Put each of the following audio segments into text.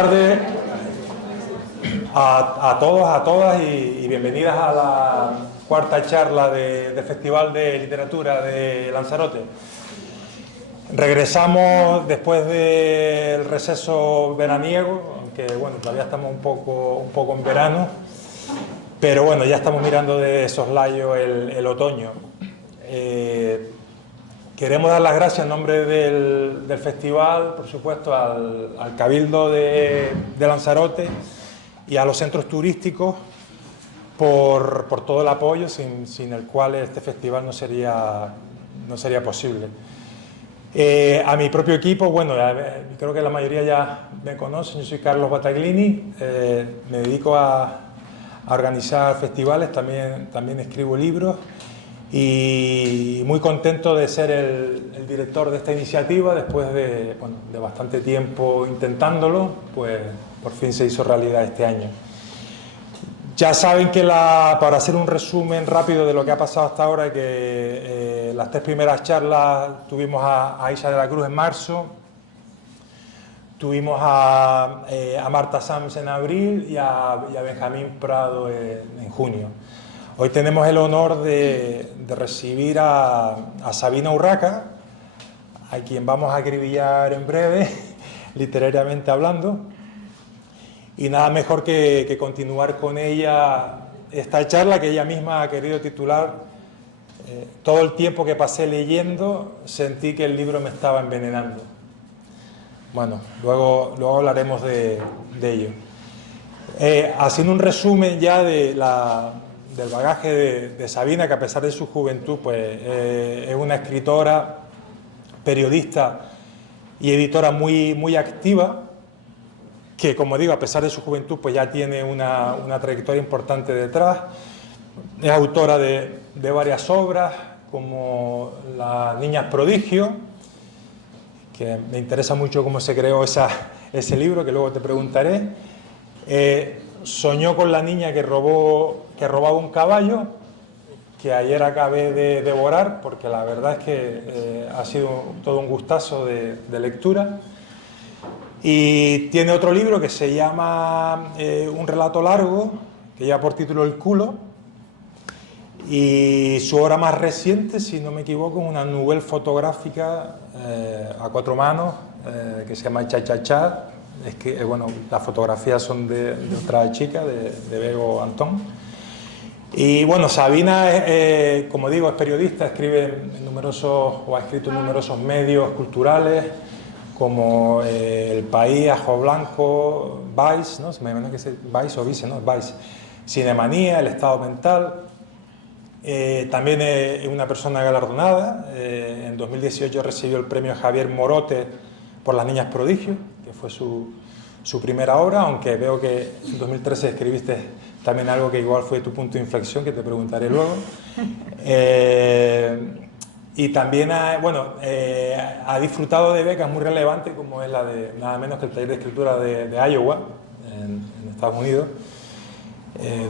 tardes a todos, a todas y bienvenidas a la cuarta charla del Festival de Literatura de Lanzarote. Regresamos después del receso veraniego, aunque bueno, todavía estamos un poco en verano, pero bueno, ya estamos mirando de soslayo el otoño. Queremos dar las gracias en nombre del festival, por supuesto, al Cabildo de Lanzarote y a los centros turísticos por todo el apoyo, sin el cual este festival no sería posible. A mi propio equipo, bueno, creo que la mayoría ya me conocen, yo soy Carlos Battaglini, me dedico a organizar festivales, también escribo libros y muy contento de ser el director de esta iniciativa después de bastante tiempo intentándolo, pues por fin se hizo realidad este año. Ya saben que para hacer un resumen rápido de lo que ha pasado hasta ahora, que las tres primeras charlas tuvimos a Isa de la Cruz en marzo, tuvimos a Marta Sams en abril y a Benjamín Prado en junio. Hoy tenemos el honor de recibir a Sabina Urraca, a quien vamos a acribillar en breve, literariamente hablando. Y nada mejor que continuar con ella esta charla que ella misma ha querido titular todo el tiempo que pasé leyendo, sentí que el libro me estaba envenenando. Bueno, luego hablaremos de ello. Haciendo un resumen ya del bagaje de Sabina, que a pesar de su juventud pues, es una escritora, periodista y editora muy activa, que, como digo, a pesar de su juventud, pues ya tiene una trayectoria importante detrás. Es autora de varias obras, como Las niñas prodigio, que me interesa mucho cómo se creó ese libro, que luego te preguntaré. Soñó con la niña que robaba un caballo, que ayer acabé de devorar, porque la verdad es que ha sido todo un gustazo de lectura. Y tiene otro libro que se llama Un relato largo, que lleva por título El culo, y su obra más reciente, si no me equivoco, es una novela fotográfica a cuatro manos que se llama Cha Cha Cha. Es que, bueno, las fotografías son de otra chica, de Bego Antón. Y bueno, Sabina, como digo, es periodista, escribe ha escrito en numerosos medios culturales, como El País, Ajo Blanco, Vice, ¿no? Me imagino que es Vice o Vice, ¿no? Vice, Cinemanía, El Estado Mental. También es una persona galardonada. En 2018 recibió el premio Javier Morote por Las niñas prodigio, que fue su primera obra, aunque veo que en 2013 escribiste también algo que igual fue tu punto de inflexión, que te preguntaré luego. Y también ha disfrutado de becas muy relevantes, como es la de nada menos que el taller de escritura de Iowa, en Estados Unidos,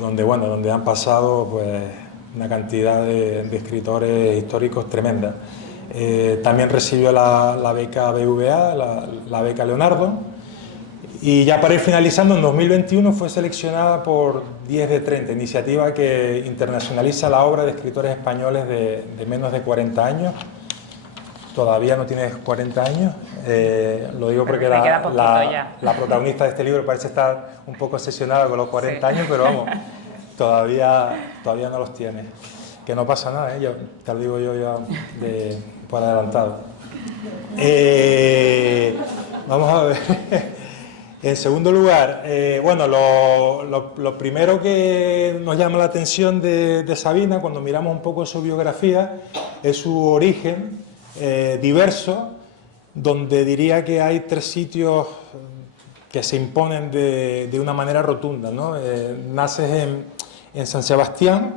donde han pasado pues, una cantidad de escritores históricos tremenda. También recibió la beca BVA, la beca Leonardo, y ya para ir finalizando, en 2021 fue seleccionada por 10 de 30, iniciativa que internacionaliza la obra de escritores españoles de menos de 40 años. Todavía no tienes 40 años, lo digo porque la protagonista de este libro parece estar un poco obsesionada con los 40 años, pero vamos, todavía no los tiene. Que no pasa nada, te lo digo yo ya por adelantado. Vamos a ver. En segundo lugar, lo primero que nos llama la atención de Sabina cuando miramos un poco su biografía es su origen diverso, donde diría que hay tres sitios que se imponen de una manera rotunda, ¿no? Naces en San Sebastián,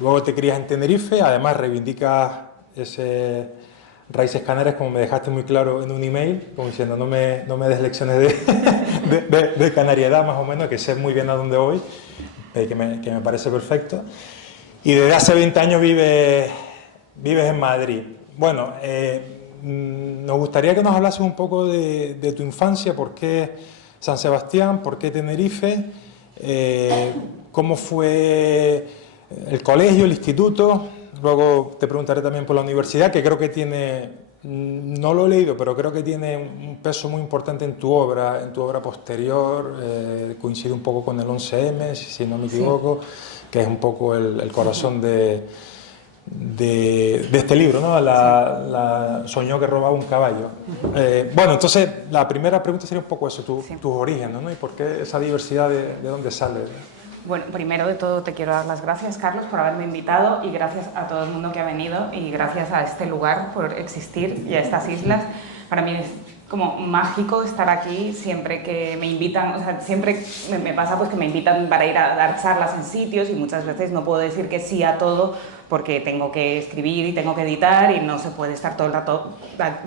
luego te crías en Tenerife, además reivindicas raíces canarias, como me dejaste muy claro en un email, como diciendo no me des lecciones de canariedad, más o menos, que sé muy bien a dónde voy, que me parece perfecto. Y desde hace 20 años vives en Madrid. Bueno, nos gustaría que nos hablases un poco de tu infancia, por qué San Sebastián, por qué Tenerife, cómo fue el colegio, el instituto. Luego te preguntaré también por la universidad, que creo que tiene, no lo he leído, pero creo que tiene un peso muy importante en tu obra posterior, coincide un poco con el 11M, si no me equivoco, sí, que es un poco el corazón de este libro, ¿no? Soñó que robaba un caballo. Bueno, entonces la primera pregunta sería un poco eso, tus orígenes, ¿no? Y por qué esa diversidad, de dónde sale. Bueno, primero de todo te quiero dar las gracias, Carlos, por haberme invitado, y gracias a todo el mundo que ha venido, y gracias a este lugar por existir y a estas islas. Para mí es como mágico estar aquí siempre que me invitan, o sea, siempre me pasa pues que me invitan para ir a dar charlas en sitios, y muchas veces no puedo decir que sí a todo porque tengo que escribir y tengo que editar y no se puede estar todo el rato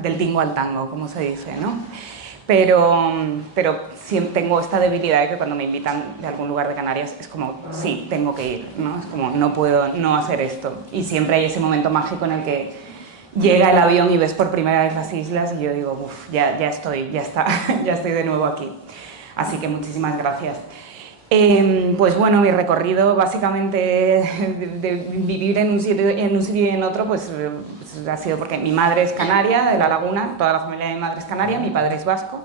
del tingo al tango, como se dice, ¿no? Pero siempre tengo esta debilidad de que cuando me invitan de algún lugar de Canarias es como, sí, tengo que ir, ¿no? Es como, no puedo no hacer esto. Y siempre hay ese momento mágico en el que llega el avión y ves por primera vez las islas y yo digo, uff, ya estoy de nuevo aquí. Así que muchísimas gracias. Pues bueno, mi recorrido básicamente de vivir en un sitio y en otro, pues ha sido porque mi madre es canaria, de La Laguna, toda la familia de mi madre es canaria, mi padre es vasco,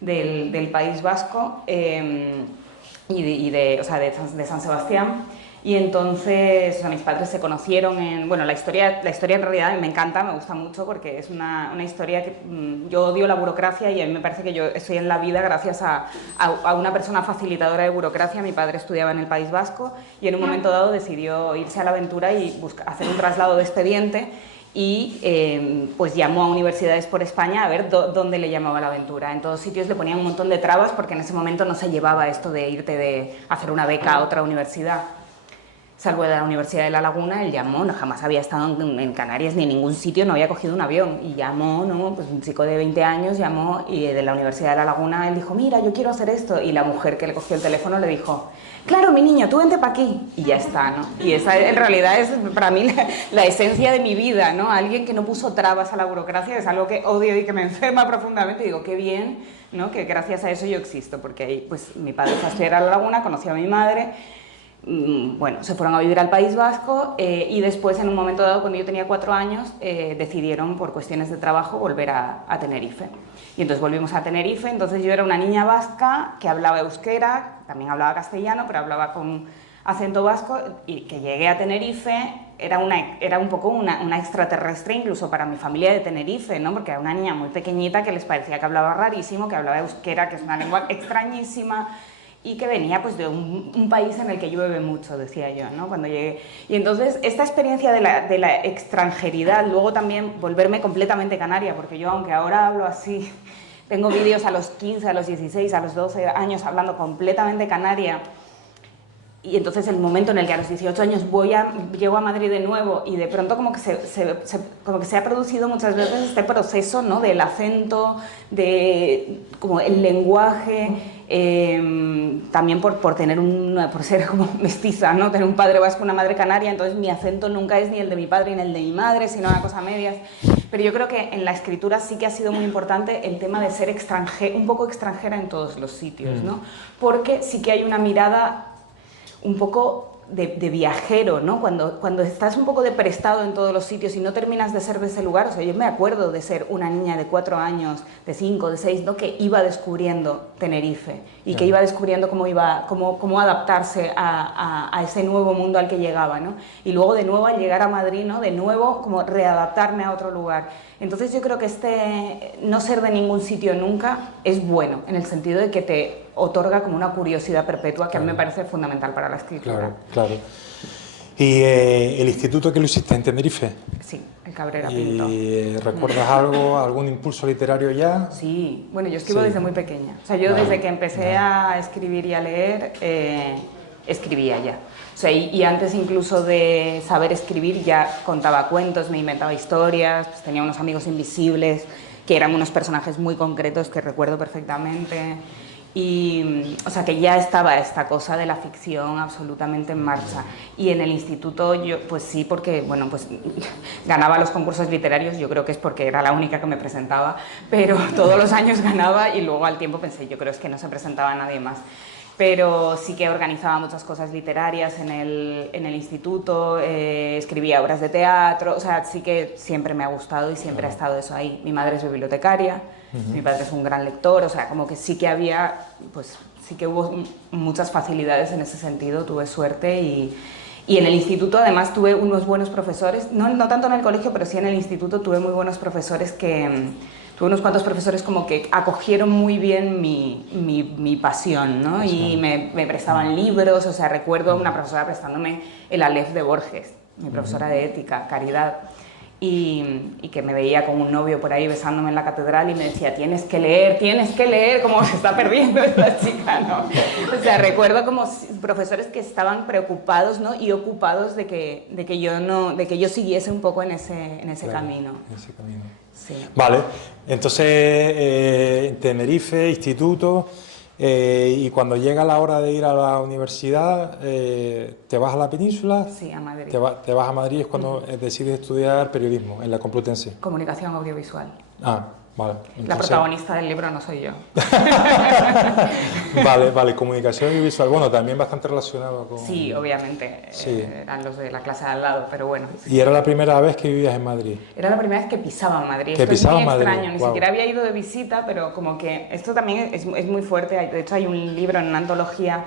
del País Vasco, o sea, de San Sebastián. Y entonces, o sea, mis padres se conocieron en... Bueno, la historia en realidad me encanta, me gusta mucho, porque es una historia que... yo odio la burocracia y a mí me parece que yo estoy en la vida gracias a una persona facilitadora de burocracia. Mi padre estudiaba en el País Vasco y en un momento dado decidió irse a la aventura y hacer un traslado de expediente, y pues llamó a universidades por España a ver dónde le llamaba la aventura. En todos sitios le ponían un montón de trabas porque en ese momento no se llevaba esto de irte de hacer una beca a otra universidad. Salvo de la Universidad de La Laguna, él llamó, no, jamás había estado en Canarias ni en ningún sitio, no había cogido un avión, y llamó, ¿no? Pues un chico de 20 años llamó, y de la Universidad de La Laguna él dijo, mira, yo quiero hacer esto, y la mujer que le cogió el teléfono le dijo, claro, mi niño, tú vente para aquí, y ya está, ¿no? Y esa en realidad es para mí la esencia de mi vida, ¿no? Alguien que no puso trabas a la burocracia es algo que odio y que me enferma profundamente, y digo, qué bien, ¿no? Que gracias a eso yo existo, porque ahí, pues, mi padre fue a estudiar a La Laguna, conoció a mi madre. Bueno, se fueron a vivir al País Vasco, y después, en un momento dado, cuando yo tenía 4 años, decidieron, por cuestiones de trabajo, volver a Tenerife. Y entonces volvimos a Tenerife. Entonces yo era una niña vasca que hablaba euskera, también hablaba castellano, pero hablaba con acento vasco, y que llegué a Tenerife, era un poco una extraterrestre incluso para mi familia de Tenerife, ¿no? Porque era una niña muy pequeñita que les parecía que hablaba rarísimo, que hablaba euskera, que es una lengua extrañísima, y que venía pues de un país en el que llueve mucho, decía yo, ¿no? Cuando llegué. Y entonces esta experiencia de la extranjeridad, luego también volverme completamente canaria, porque yo, aunque ahora hablo así, tengo vídeos a los 15, a los 16, a los 12 años hablando completamente canaria, y entonces el momento en el que a los 18 años llego a Madrid de nuevo, y de pronto como que se ha producido muchas veces este proceso, ¿no? Del acento, como el lenguaje, también por ser como mestiza, ¿no? Tener un padre vasco, una madre canaria, entonces mi acento nunca es ni el de mi padre ni el de mi madre, sino una cosa a medias. Pero yo creo que en la escritura sí que ha sido muy importante el tema de ser un poco extranjera en todos los sitios, ¿no? Porque sí que hay una mirada un poco de viajero, ¿no? Cuando estás un poco de prestado en todos los sitios y no terminas de ser de ese lugar. O sea, yo me acuerdo de ser una niña de 4 años, de 5, de 6, ¿no? Que iba descubriendo Tenerife y que iba descubriendo cómo adaptarse a ese nuevo mundo al que llegaba, ¿no? Y luego de nuevo al llegar a Madrid, ¿no? De nuevo como readaptarme a otro lugar. Entonces yo creo que no ser de ningún sitio nunca es bueno, en el sentido de que te otorga como una curiosidad perpetua, que a mí me parece fundamental para la escritura. Claro. ¿Y el instituto que lo hiciste en Tenerife? Sí, el Cabrera Pinto. ¿Y recuerdas algún impulso literario ya? Sí, bueno, yo escribo desde muy pequeña. O sea, yo desde que empecé a escribir y a leer, escribía ya. O sea, y antes incluso de saber escribir ya contaba cuentos, me inventaba historias, pues tenía unos amigos invisibles que eran unos personajes muy concretos que recuerdo perfectamente. Y, o sea, que ya estaba esta cosa de la ficción absolutamente en marcha. Y en el instituto yo, pues sí, porque, bueno, pues ganaba los concursos literarios, yo creo que es porque era la única que me presentaba, pero todos los años ganaba y luego al tiempo pensé, yo creo es que no se presentaba nadie más. Pero sí que organizaba muchas cosas literarias en el instituto, escribía obras de teatro, o sea, sí que siempre me ha gustado y siempre ha estado eso ahí. Mi madre es bibliotecaria, mi padre es un gran lector, o sea, como que sí que había, pues sí que hubo muchas facilidades en ese sentido, tuve suerte y en el instituto además tuve unos buenos profesores, no tanto en el colegio, pero sí en el instituto tuve muy buenos profesores tuve unos cuantos profesores como que acogieron muy bien mi pasión, ¿no? Y me prestaban libros, o sea, recuerdo una profesora prestándome el Aleph de Borges, mi profesora de ética, Caridad, y que me veía con un novio por ahí besándome en la catedral y me decía, tienes que leer, como se está perdiendo esta chica, ¿no? O sea, recuerdo como profesores que estaban preocupados, ¿no? Y ocupados de que yo siguiese un poco en ese camino. En ese camino. Sí. Vale, entonces Tenerife, instituto, y cuando llega la hora de ir a la universidad, ¿te vas a la península? Sí, a Madrid. ¿Te vas a Madrid? Es cuando decides estudiar periodismo en la Complutense. Comunicación audiovisual. Ah, vale. Entonces... La protagonista del libro no soy yo. Vale, comunicación audiovisual. Bueno, también bastante relacionado con... Sí, obviamente, sí. Eran los de la clase de al lado, pero bueno. Sí. ¿Y era la primera vez que vivías en Madrid? Era la primera vez que pisaba Madrid. Que esto pisaba es muy Madrid. extraño, ni siquiera había ido de visita, pero como que esto también es muy fuerte. De hecho, hay un libro en una antología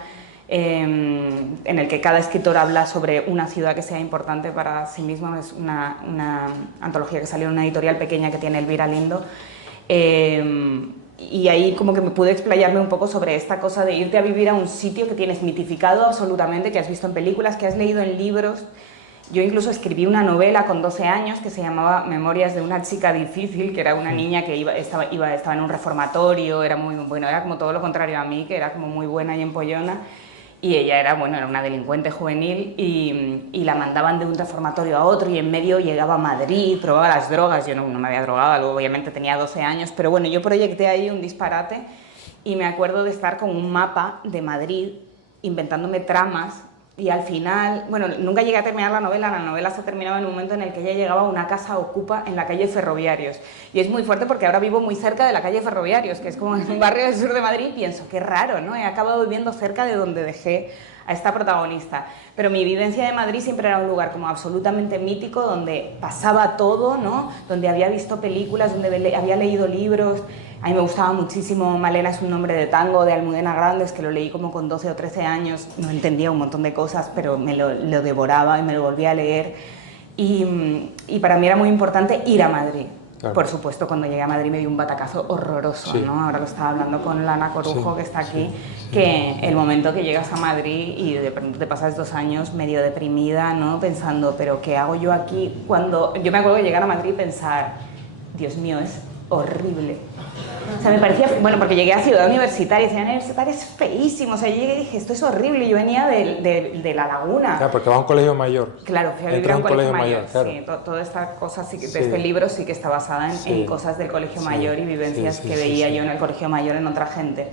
en el que cada escritor habla sobre una ciudad que sea importante para sí mismo. Es una antología que salió en una editorial pequeña que tiene Elvira Lindo. Y ahí como que me pude explayarme un poco sobre esta cosa de irte a vivir a un sitio que tienes mitificado absolutamente, que has visto en películas, que has leído en libros. Yo incluso escribí una novela con 12 años que se llamaba Memorias de una chica difícil, que era una niña que estaba en un reformatorio, era muy bueno, era como todo lo contrario a mí, que era como muy buena y empollona. Y ella era una delincuente juvenil y la mandaban de un reformatorio a otro y en medio llegaba a Madrid, probaba las drogas, yo no me había drogado, luego obviamente tenía 12 años, pero bueno, yo proyecté ahí un disparate y me acuerdo de estar con un mapa de Madrid inventándome tramas y al final, bueno, nunca llegué a terminar la novela se terminaba en un momento en el que ella llegaba a una casa ocupa en la calle Ferroviarios. Y es muy fuerte porque ahora vivo muy cerca de la calle Ferroviarios, que es como en un barrio del sur de Madrid, y pienso, qué raro, ¿no? He acabado viviendo cerca de donde dejé a esta protagonista. Pero mi vivencia de Madrid siempre era un lugar como absolutamente mítico, donde pasaba todo, ¿no? Donde había visto películas, donde había leído libros. A mí me gustaba muchísimo Malena es un nombre de tango, de Almudena Grandes, que lo leí como con 12 o 13 años. No entendía un montón de cosas, pero me lo devoraba y me lo volvía a leer. Y para mí era muy importante ir a Madrid. Claro. Por supuesto, cuando llegué a Madrid me dio un batacazo horroroso, sí. ¿No? Ahora lo estaba hablando con Lana Corujo, sí, que está aquí, sí. Que el momento que llegas a Madrid y de pronto te pasas 2 años medio deprimida, ¿no? Pensando, ¿pero qué hago yo aquí? Cuando yo me acuerdo de llegar a Madrid y pensar, Dios mío, es horrible. O sea, me parecía, bueno, porque llegué a Ciudad Universitaria, Ciudad Universitaria es feísimo, o sea, yo llegué y dije, esto es horrible, yo venía de La Laguna. Claro, porque va a un colegio mayor. Claro, fui a vivir a un colegio mayor, claro. Sí, toda esta cosa sí, de este libro sí que está basada en cosas del colegio mayor y vivencias que veía yo en el colegio mayor en otra gente.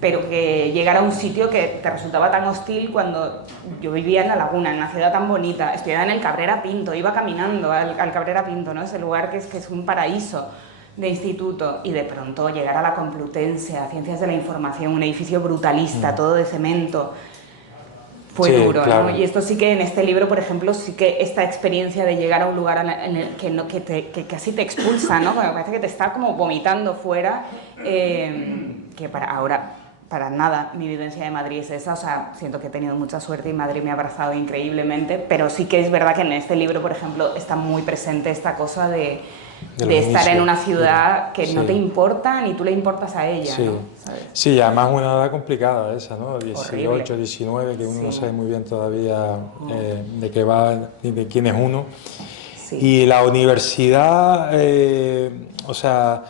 Pero que llegar a un sitio que te resultaba tan hostil cuando yo vivía en La Laguna, en una ciudad tan bonita, estudiaba en el Cabrera Pinto, iba caminando al Cabrera Pinto, ¿no? Ese lugar que es un paraíso de instituto, y de pronto llegar a la Complutense, a Ciencias de la Información, un edificio brutalista, todo de cemento, fue duro, claro. ¿No? Y esto sí que en este libro, por ejemplo, sí que esta experiencia de llegar a un lugar en el que casi te expulsa, ¿no? Porque parece que te está como vomitando fuera, que para nada mi vivencia de Madrid es esa, o sea, siento que he tenido mucha suerte y Madrid me ha abrazado increíblemente, pero sí que es verdad que en este libro, por ejemplo, está muy presente esta cosa de estar en una ciudad que no te importa ni tú le importas a ella, ¿no? ¿Sabes? Sí, además una edad complicada esa, ¿no? 18, 19, que uno no sabe muy bien todavía de qué va ni de quién es uno. Sí. Y la universidad, o sea,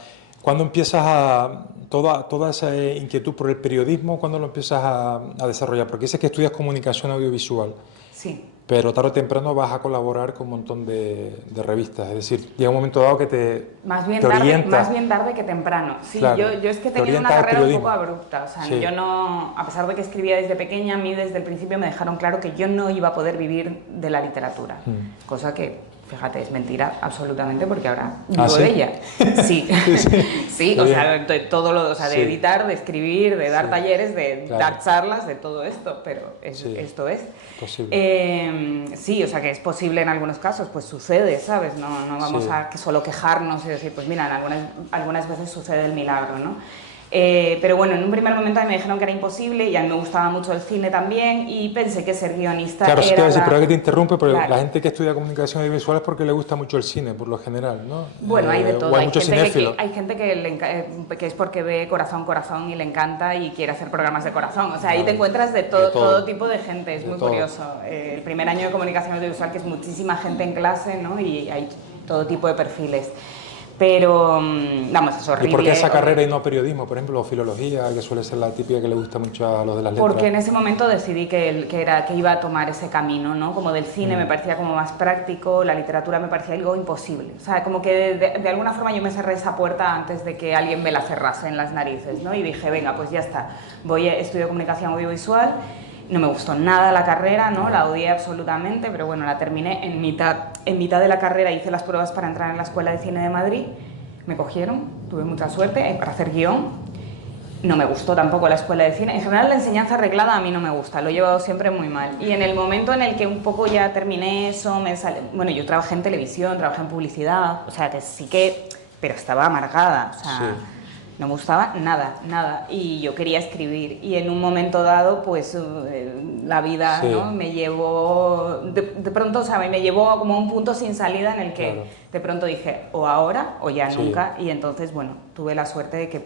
¿cuándo empiezas a... Toda esa inquietud por el periodismo, ¿cuándo lo empiezas a desarrollar? Porque dices que estudias comunicación audiovisual. Sí. pero tarde o temprano vas a colaborar con un montón de revistas. Es decir, llega un momento dado que te orienta. Más bien tarde que temprano. Sí, claro, yo es que tenía una carrera un poco abrupta. O sea, sí. yo no, a pesar de que escribía desde pequeña, a mí desde el principio me dejaron claro que yo no iba a poder vivir de la literatura. Cosa que, fíjate, es mentira absolutamente, porque ahora vivo ¿sí? de ella. Sí, sí, o sea, de todo lo, o sea, de editar, de escribir, de dar talleres, de dar charlas, de todo esto, pero esto es posible. Sí, o sea, que es posible en algunos casos, pues sucede, ¿sabes? No vamos a solo quejarnos y decir, pues mira, algunas veces sucede el milagro, ¿no? Pero bueno, en un primer momento a mí me dijeron que era imposible y a mí me gustaba mucho el cine también y pensé que ser guionista claro, era... Claro, sí, pero que te interrumpe, pero claro. La gente que estudia comunicación audiovisual es porque le gusta mucho el cine, por lo general, ¿no? Bueno, hay de todo. Hay mucho cinéfilo. Hay gente que es porque ve Corazón y le encanta y quiere hacer programas de corazón. O sea, ahí te encuentras de todo tipo de gente, es muy curioso. El primer año de comunicación audiovisual, que es muchísima gente en clase, ¿no? Y hay todo tipo de perfiles. Pero, vamos, es horrible. ¿Y por qué esa carrera y no periodismo, por ejemplo, o filología, que suele ser la típica que le gusta mucho a los de las letras? Porque en ese momento decidí que iba a tomar ese camino, ¿no? Como del cine me parecía como más práctico, la literatura me parecía algo imposible. O sea, como que de alguna forma yo me cerré esa puerta antes de que alguien me la cerrase en las narices, ¿no? Y dije, venga, pues ya está, estudio comunicación audiovisual. No me gustó nada la carrera, ¿no? La odié absolutamente, pero bueno, la terminé en mitad de la carrera, hice las pruebas para entrar en la Escuela de Cine de Madrid, me cogieron, tuve mucha suerte para hacer guión, no me gustó tampoco la Escuela de Cine, en general la enseñanza reglada a mí no me gusta, lo he llevado siempre muy mal, y en el momento en el que un poco ya terminé eso, bueno, yo trabajé en televisión, trabajé en publicidad, o sea, que sí que, pero estaba amargada, o sea... Sí. No me gustaba nada, y yo quería escribir, y en un momento dado, pues, la vida, ¿no? Me llevó, de pronto, o sea, me llevó como a un punto sin salida en el que de pronto dije, o ahora, o ya nunca, y entonces, bueno, tuve la suerte de que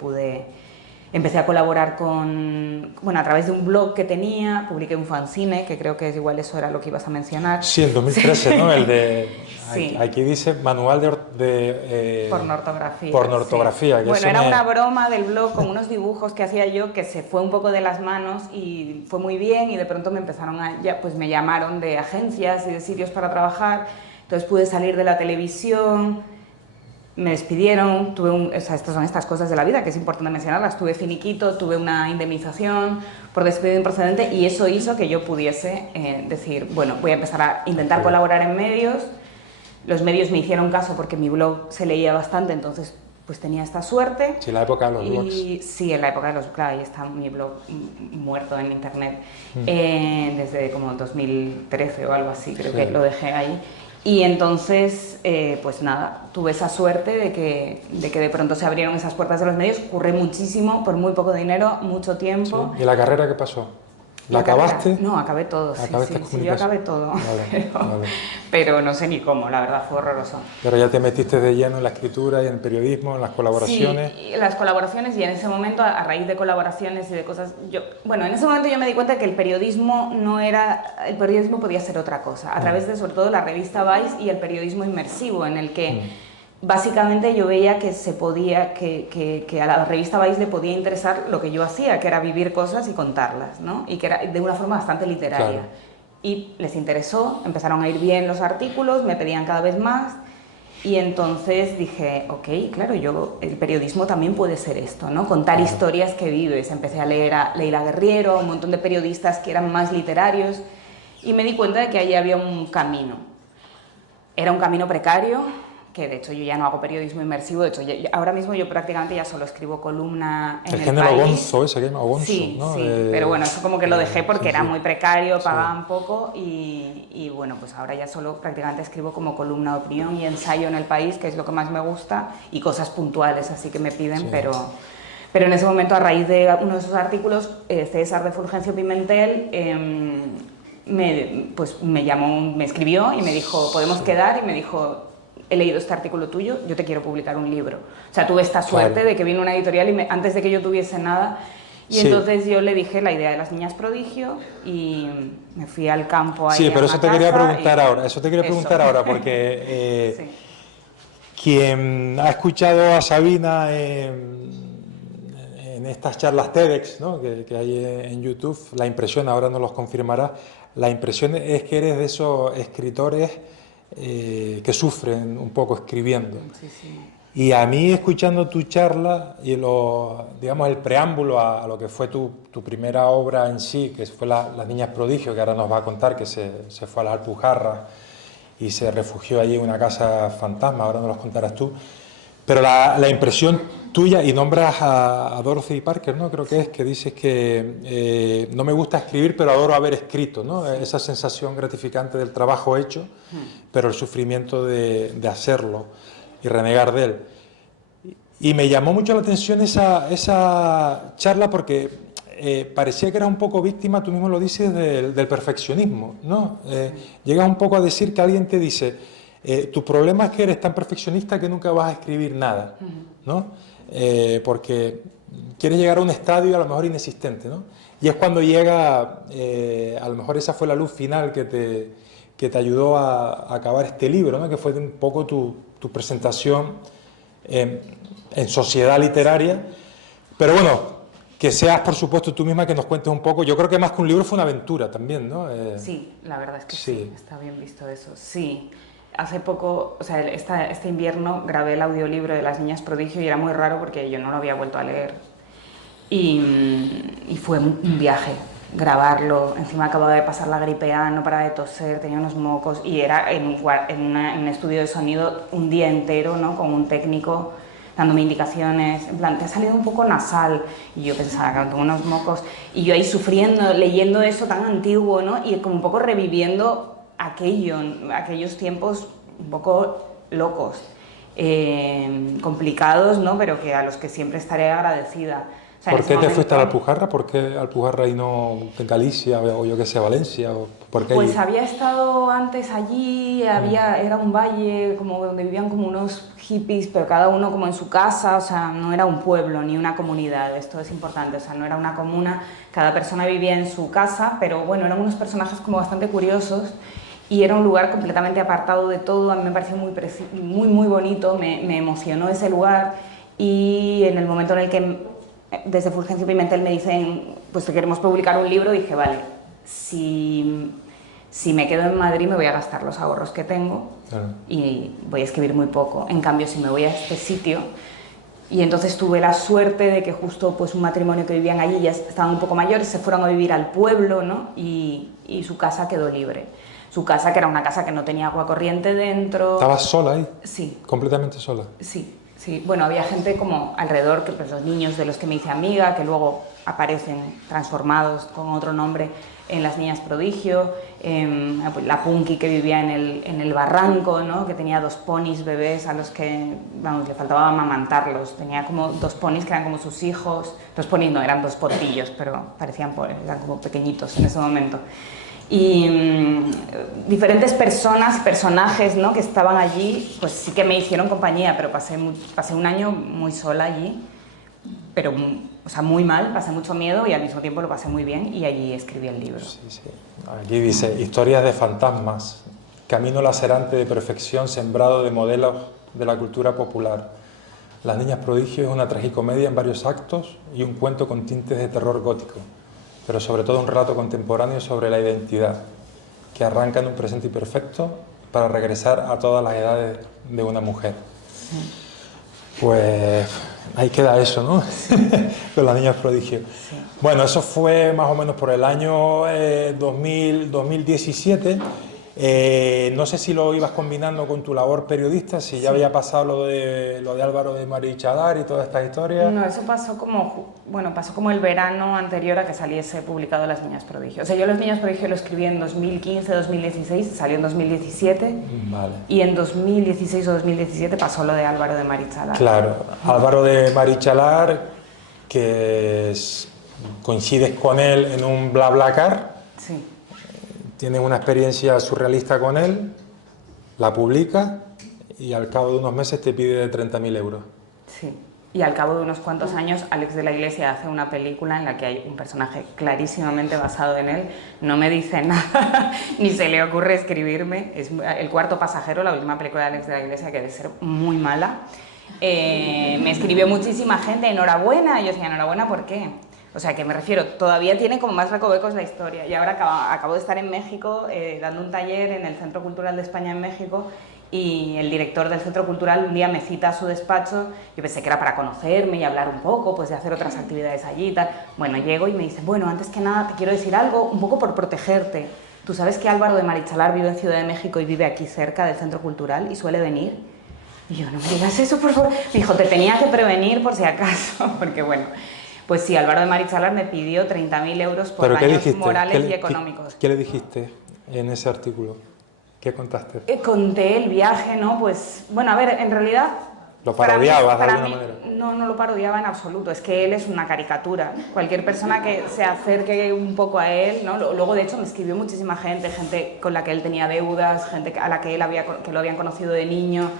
empecé a colaborar a través de un blog que tenía, publiqué un fanzine, que creo que es igual eso era lo que ibas a mencionar. Sí, en 2013, ¿no? El de... Sí. Aquí dice manual de pornoortografía. Pornoortografía. Sí. Bueno, era una broma del blog con unos dibujos que hacía yo que se fue un poco de las manos y fue muy bien y de pronto me empezaron pues me llamaron de agencias y de sitios para trabajar, entonces pude salir de la televisión, me despidieron, estas son estas cosas de la vida que es importante mencionarlas, tuve finiquito, tuve una indemnización por despido improcedente y eso hizo que yo pudiese decir, bueno, voy a empezar a intentar colaborar en medios. Los medios me hicieron caso porque mi blog se leía bastante, entonces pues tenía esta suerte. Sí, la época de los blogs. Sí, en la época de los blogs, claro, ahí está mi blog muerto en internet, desde como 2013 o algo así, creo que lo dejé ahí. Y entonces, pues nada, tuve esa suerte de que de pronto se abrieron esas puertas de los medios, curré muchísimo, por muy poco dinero, mucho tiempo. Sí. ¿Y la carrera qué pasó? ¿La acabaste? No, acabé todo, sí, yo acabé todo, vale. Pero no sé ni cómo, la verdad fue horroroso. Pero ya te metiste de lleno en la escritura y en el periodismo, en las colaboraciones. Sí, las colaboraciones y en ese momento, a raíz de colaboraciones y de cosas, en ese momento yo me di cuenta que el periodismo podía ser otra cosa, a través de sobre todo la revista Vice y el periodismo inmersivo, en el que... Básicamente yo veía que que a la revista Vice le podía interesar lo que yo hacía, que era vivir cosas y contarlas, ¿no? Y que era de una forma bastante literaria. Claro. Y les interesó, empezaron a ir bien los artículos, me pedían cada vez más y entonces dije, ok, claro, el periodismo también puede ser esto, ¿no? Contar historias que vives. Empecé a leer a Leila Guerriero, un montón de periodistas que eran más literarios y me di cuenta de que ahí había un camino. Era un camino precario, que de hecho yo ya no hago periodismo inmersivo, de hecho ahora mismo yo prácticamente ya solo escribo columna en el género país. gonzo ese que llama gonzo, sí, ¿no? Sí, pero bueno, eso como que lo dejé porque era muy precario, pagaban poco y bueno, pues ahora ya solo prácticamente escribo como columna de opinión y ensayo en el país, que es lo que más me gusta, y cosas puntuales así que me piden, pero en ese momento a raíz de uno de esos artículos, César de Fulgencio Pimentel me llamó, me escribió y me dijo, ¿podemos quedar? Y me dijo... He leído este artículo tuyo, yo te quiero publicar un libro. O sea, tuve esta suerte de que vino una editorial y antes de que yo tuviese nada, y entonces yo le dije la idea de las niñas prodigio y me fui al campo ahí. Sí, pero eso te quería preguntar ahora, porque quien ha escuchado a Sabina en estas charlas TEDx, ¿no? que hay en YouTube, la impresión, ahora nos los confirmará, la impresión es que eres de esos escritores que sufren un poco escribiendo. Sí, sí. Y a mí, escuchando tu charla y digamos, el preámbulo a lo que fue tu primera obra en sí, que fue Las Niñas Prodigio, que ahora nos va a contar que se fue a las Alpujarras y se refugió allí en una casa fantasma, ahora nos lo contarás tú. Pero la impresión tuya, y nombras a Dorothy Parker, ¿no? Creo que es, que dices que no me gusta escribir, pero adoro haber escrito, ¿no? Sí. Esa sensación gratificante del trabajo hecho, pero el sufrimiento de hacerlo y renegar de él. Y me llamó mucho la atención esa charla porque parecía que era un poco víctima, tú mismo lo dices, del perfeccionismo, ¿no? Llegas un poco a decir que alguien te dice, tu problema es que eres tan perfeccionista que nunca vas a escribir nada, ¿no? Porque quieres llegar a un estadio a lo mejor inexistente, ¿no? Y es cuando llega, a lo mejor esa fue la luz final que te ayudó a acabar este libro, ¿no? Que fue un poco tu presentación en sociedad literaria, pero bueno, que seas por supuesto tú misma que nos cuentes un poco. Yo creo que más que un libro fue una aventura también, ¿no? Sí, la verdad es que sí, está bien visto eso, sí. Hace poco, o sea, este invierno grabé el audiolibro de Las Niñas Prodigio y era muy raro porque yo no lo había vuelto a leer y fue un viaje grabarlo. Encima acababa de pasar la gripe A, no paraba de toser, tenía unos mocos y era en un estudio de sonido un día entero, ¿no? Con un técnico dándome indicaciones, en plan, te ha salido un poco nasal, y yo pensaba que tengo unos mocos, y yo ahí sufriendo, leyendo eso tan antiguo, ¿no? Y como un poco reviviendo aquellos tiempos un poco locos, complicados, ¿no? Pero que a los que siempre estaré agradecida. O sea, ¿por qué te fuiste a la Alpujarra? ¿Por qué Alpujarra y no en Galicia o yo que sé, Valencia? ¿O por qué pues había estado antes allí, era un valle como donde vivían como unos hippies, pero cada uno como en su casa, o sea, no era un pueblo ni una comunidad, esto es importante, o sea, no era una comuna, cada persona vivía en su casa, pero bueno, eran unos personajes como bastante curiosos y era un lugar completamente apartado de todo. A mí me pareció muy bonito, me emocionó ese lugar, y en el momento en el que desde Fulgencio Pimentel me dicen, pues te queremos publicar un libro, dije, vale, si me quedo en Madrid me voy a gastar los ahorros que tengo y voy a escribir muy poco. En cambio, si me voy a este sitio, y entonces tuve la suerte de que justo pues un matrimonio que vivían allí ya estaban un poco mayores, se fueron a vivir al pueblo, ¿no? Y su casa quedó libre. Su casa, que era una casa que no tenía agua corriente dentro. ¿Estabas sola ahí? Sí. ¿Completamente sola? Sí. Sí, bueno, había gente como alrededor, que pues los niños de los que me hice amiga, que luego aparecen transformados con otro nombre en Las Niñas Prodigio, la Punky que vivía en el barranco, ¿no? Que tenía 2 ponis bebés a los que, vamos, le faltaba amamantarlos, tenía como 2 ponis que eran como sus hijos, 2 ponis no, eran 2 potrillos, pero eran como pequeñitos en ese momento. Y diferentes personajes, ¿no? Que estaban allí, pues sí que me hicieron compañía, pero pasé un año muy sola allí, pero o sea, muy mal, pasé mucho miedo y al mismo tiempo lo pasé muy bien, y allí escribí el libro. Sí, sí. Aquí dice, historias de fantasmas, camino lacerante de perfección sembrado de modelos de la cultura popular. Las Niñas Prodigio es una tragicomedia en varios actos y un cuento con tintes de terror gótico, pero sobre todo un relato contemporáneo sobre la identidad, que arranca en un presente imperfecto para regresar a todas las edades de una mujer. Sí. Pues ahí queda eso, ¿no? Con Las Niñas Prodigio. Sí. Bueno, eso fue más o menos por el año 2017. No sé si lo ibas combinando con tu labor periodista, si ya había pasado lo de Álvaro de Marichalar y toda esta historia. No, eso pasó como el verano anterior a que saliese publicado Las Niñas Prodigio. O sea, yo Las Niñas Prodigio lo escribí en 2015, 2016, salió en 2017. Vale. Y en 2016 o 2017 pasó lo de Álvaro de Marichalar. Claro, Álvaro de Marichalar, que coincides con él en un BlaBlaCar. Sí. Tienes una experiencia surrealista con él, la publicas y al cabo de unos meses te pide 30.000 euros. Sí, y al cabo de unos cuantos años Alex de la Iglesia hace una película en la que hay un personaje clarísimamente basado en él, no me dice nada, ni se le ocurre escribirme. Es El cuarto pasajero, la última película de Alex de la Iglesia, que debe ser muy mala. Me escribió muchísima gente, enhorabuena, y yo decía, ¿enhorabuena por qué? O sea, que me refiero, todavía tiene como más recovecos la historia. Y ahora acabo de estar en México dando un taller en el Centro Cultural de España en México, y el director del Centro Cultural un día me cita a su despacho. Yo pensé que era para conocerme y hablar un poco, pues de hacer otras actividades allí y tal. Bueno, llego y me dice, bueno, antes que nada te quiero decir algo, un poco por protegerte. ¿Tú sabes que Álvaro de Marichalar vive en Ciudad de México y vive aquí cerca del Centro Cultural y suele venir? Y yo, no me digas eso, por favor. Me dijo, te tenía que prevenir por si acaso, porque bueno... Pues sí, Álvaro de Marichalar me pidió 30.000 euros por daños morales y económicos. ¿Qué le dijiste en ese artículo? ¿Qué contaste? Conté el viaje, ¿no? Pues, bueno, a ver, en realidad... ¿Lo parodiabas de alguna manera? No lo parodiaba en absoluto, es que él es una caricatura. Cualquier persona que se acerque un poco a él, ¿no? Luego, de hecho, me escribió muchísima gente con la que él tenía deudas, gente a la que lo habían conocido de niño.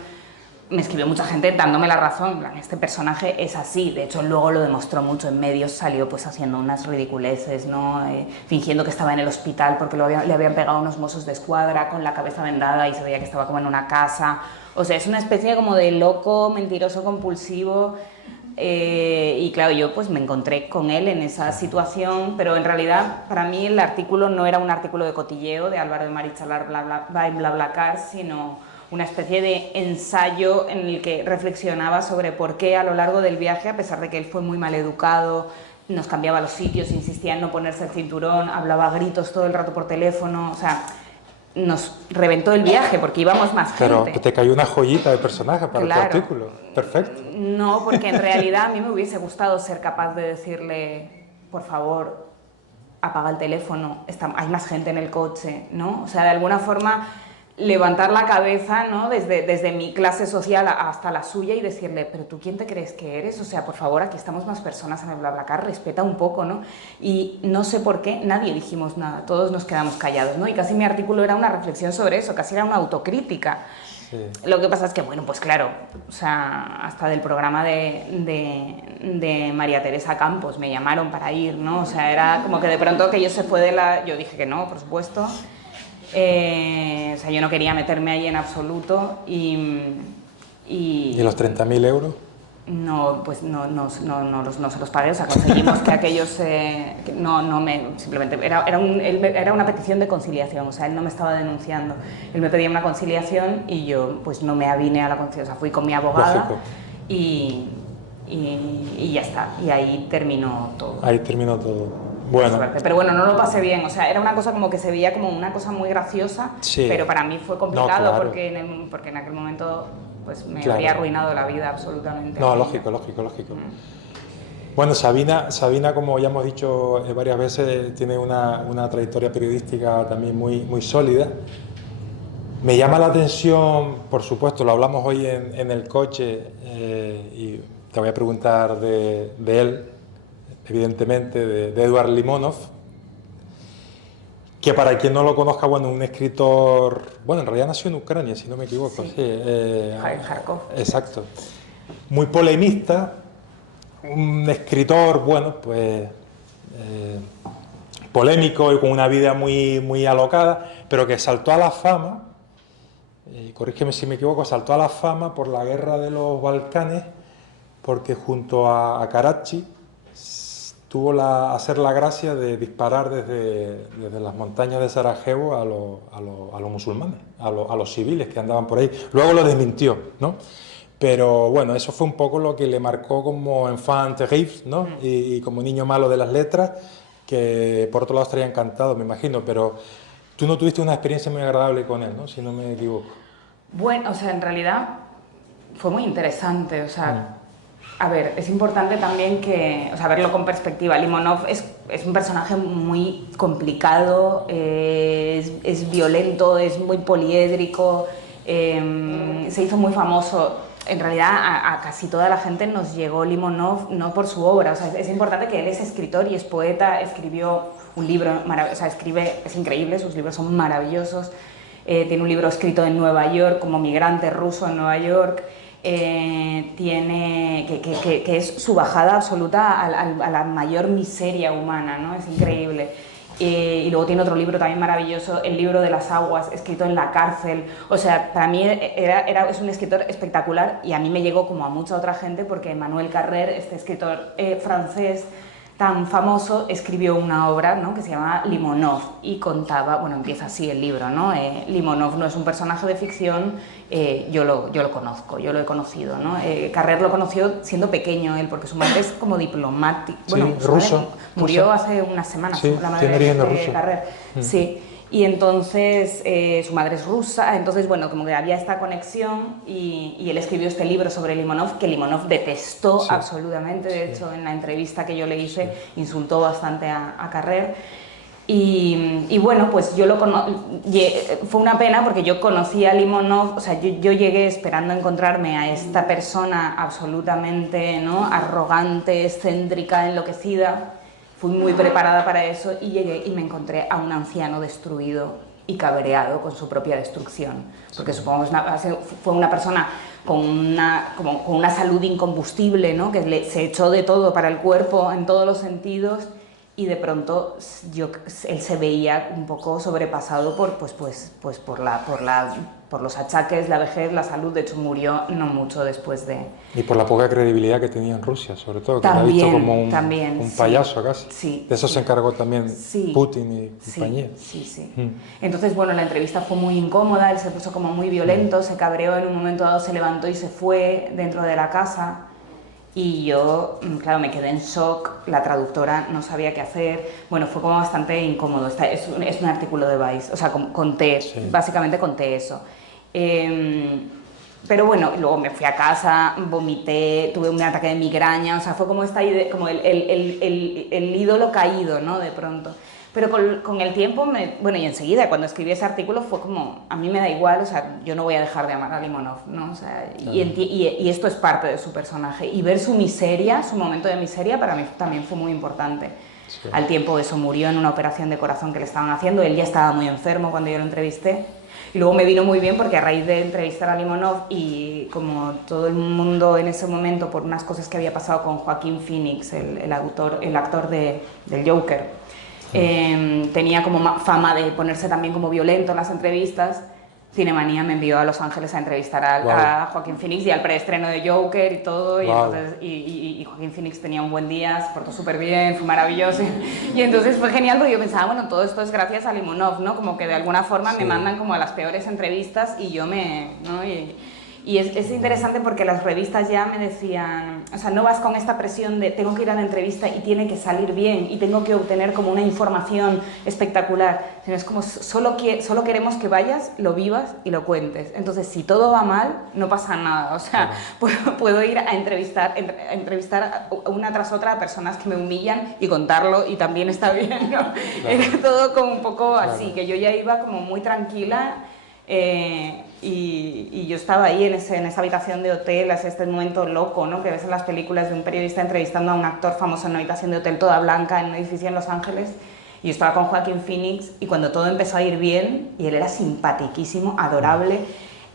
Me escribió mucha gente dándome la razón, este personaje es así. De hecho, luego lo demostró mucho en medios, salió pues haciendo unas ridiculeces, ¿no? Fingiendo que estaba en el hospital porque le habían pegado unos mozos de escuadra con la cabeza vendada y se veía que estaba como en una casa. O sea, es una especie como de loco, mentiroso, compulsivo. Y claro, yo pues me encontré con él en esa situación, pero en realidad para mí el artículo no era un artículo de cotilleo de Álvaro de Marichalar, BlaBlaCar, sino una especie de ensayo en el que reflexionaba sobre por qué a lo largo del viaje, a pesar de que él fue muy mal educado, nos cambiaba los sitios, insistía en no ponerse el cinturón, hablaba a gritos todo el rato por teléfono, o sea, nos reventó el viaje porque íbamos más gente. Pero te cayó una joyita de personaje para claro. tu artículo. Perfecto. No, porque en realidad a mí me hubiese gustado ser capaz de decirle, por favor, apaga el teléfono, hay más gente en el coche, ¿no? O sea, de alguna forma levantar la cabeza, ¿no? Desde mi clase social hasta la suya y decirle, pero ¿tú quién te crees que eres? O sea, por favor, aquí estamos más personas en el BlaBlaCar, respeta un poco, ¿no? Y no sé por qué nadie dijimos nada, todos nos quedamos callados, ¿no? Y casi mi artículo era una reflexión sobre eso, casi era una autocrítica. Sí. Lo que pasa es que, bueno, pues claro, o sea, hasta del programa de María Teresa Campos me llamaron para ir, ¿no? O sea, era como que de pronto que yo se fue de la... Yo dije que no, por supuesto. O sea, yo no quería meterme ahí en absoluto ¿Y los 30.000 euros? No, pues no se los pagué, o sea, conseguimos que aquellos... simplemente era una petición de conciliación, o sea, él no me estaba denunciando, él me pedía una conciliación y yo pues no me avine a la conciliación, o sea, fui con mi abogada y ya está, y ahí terminó todo. Ahí terminó todo. Bueno. Pero bueno, no lo pasé bien, o sea, era una cosa como que se veía como una cosa muy graciosa, sí. Pero para mí fue complicado, no, claro. porque en aquel momento pues me habría arruinado la vida absolutamente. No, lógico. Bueno, Sabina, como ya hemos dicho varias veces, tiene una trayectoria periodística también muy sólida. Me llama la atención, por supuesto, lo hablamos hoy en el coche y te voy a preguntar de él, evidentemente, de Eduard Limonov, que para quien no lo conozca, bueno, un escritor, bueno, en realidad nació en Ucrania, si no me equivoco. Sí. En Kharkov. Exacto. Muy polemista, un escritor, bueno, pues polémico y con una vida muy alocada, pero que saltó a la fama, corrígeme si me equivoco, saltó a la fama por la guerra de los Balcanes, porque junto a Karachi tuvo hacer la gracia de disparar desde las montañas de Sarajevo a los musulmanes, a los civiles que andaban por ahí. Luego lo desmintió, ¿no? Pero bueno, eso fue un poco lo que le marcó como enfant terrible, ¿no? Y como niño malo de las letras, que por otro lado estaría encantado, me imagino, pero tú no tuviste una experiencia muy agradable con él, ¿no? Si no me equivoco. Bueno, o sea, en realidad fue muy interesante, o sea... A ver, es importante también verlo con perspectiva. Limonov es un personaje muy complicado, es violento, es muy poliédrico, se hizo muy famoso. En realidad a casi toda la gente nos llegó Limonov no por su obra, o sea, es importante que él es escritor y es poeta, escribió un libro maravilloso, o sea, es increíble, sus libros son maravillosos, tiene un libro escrito en Nueva York como migrante ruso en Nueva York. Tiene que es su bajada absoluta a la mayor miseria humana, ¿no? Es increíble. Y luego tiene otro libro también maravilloso, El libro de las aguas, escrito en la cárcel. O sea, para mí es un escritor espectacular y a mí me llegó como a mucha otra gente porque Emmanuel Carrère, este escritor francés, tan famoso, escribió una obra, ¿no?, que se llama Limonov y contaba, bueno, empieza así el libro, ¿no? Limonov no es un personaje de ficción, yo lo conozco, yo lo he conocido, ¿no? Carrer lo conoció siendo pequeño él, porque su madre es como diplomática, bueno, sí, ruso, murió hace unas semanas, sí, la madre de Carrer, sí. Y entonces su madre es rusa, entonces bueno, como que había esta conexión y él escribió este libro sobre Limonov, que Limonov detestó absolutamente, de hecho en la entrevista que yo le hice insultó bastante a Carrer. Y bueno, pues yo fue una pena porque yo conocí a Limonov, o sea, yo llegué esperando encontrarme a esta persona absolutamente, ¿no?, arrogante, excéntrica, enloquecida. Fui muy preparada para eso y llegué y me encontré a un anciano destruido y cabreado con su propia destrucción. Porque supongo que fue una persona con una salud incombustible, ¿no?, que se echó de todo para el cuerpo en todos los sentidos y de pronto él se veía un poco sobrepasado por los achaques, la vejez, la salud. De hecho murió no mucho después de... Y por la poca credibilidad que tenía en Rusia, sobre todo, que también, era visto como un sí, payaso casi. Sí, de eso se encargó también Putin y compañía. Sí. Entonces, bueno, la entrevista fue muy incómoda, él se puso como muy violento, se cabreó, en un momento dado se levantó y se fue dentro de la casa. Y yo, claro, me quedé en shock, la traductora no sabía qué hacer, bueno, fue como bastante incómodo, es un artículo de Vice, o sea, básicamente conté eso. Pero bueno, luego me fui a casa, vomité, tuve un ataque de migraña, o sea, fue como esta idea, como el ídolo caído, ¿no?, de pronto. Pero con el tiempo, bueno, y enseguida, cuando escribí ese artículo, fue como, a mí me da igual, o sea, yo no voy a dejar de amar a Limonov, ¿no? O sea, y esto es parte de su personaje. Y ver su miseria, su momento de miseria, para mí también fue muy importante. Sí. Al tiempo eso murió en una operación de corazón que le estaban haciendo, él ya estaba muy enfermo cuando yo lo entrevisté. Y luego me vino muy bien porque a raíz de entrevistar a Limonov y como todo el mundo en ese momento, por unas cosas que había pasado con Joaquín Phoenix, el actor del Joker, tenía como fama de ponerse también como violento en las entrevistas. Cinemanía me envió a Los Ángeles a entrevistar a Joaquín Phoenix y al preestreno de Joker y todo, y Joaquín Phoenix tenía un buen día, se portó súper bien, fue maravilloso, y entonces fue genial porque yo pensaba, bueno, todo esto es gracias a Limonov, ¿no? Como que de alguna forma me mandan como a las peores entrevistas y yo ¿no? Y es interesante porque las revistas ya me decían, o sea, no vas con esta presión de tengo que ir a la entrevista y tiene que salir bien y tengo que obtener como una información espectacular, sino es como solo queremos que vayas, lo vivas y lo cuentes. Entonces, si todo va mal, no pasa nada, o sea, puedo ir a entrevistar una tras otra a personas que me humillan y contarlo y también está bien, ¿no? Era todo como un poco así, que yo ya iba como muy tranquila. Y yo estaba ahí en esa habitación de hotel, es este momento loco, ¿no?, que ves en las películas de un periodista entrevistando a un actor famoso en una habitación de hotel toda blanca en un edificio en Los Ángeles, y yo estaba con Joaquín Phoenix y cuando todo empezó a ir bien y él era simpaticísimo, adorable,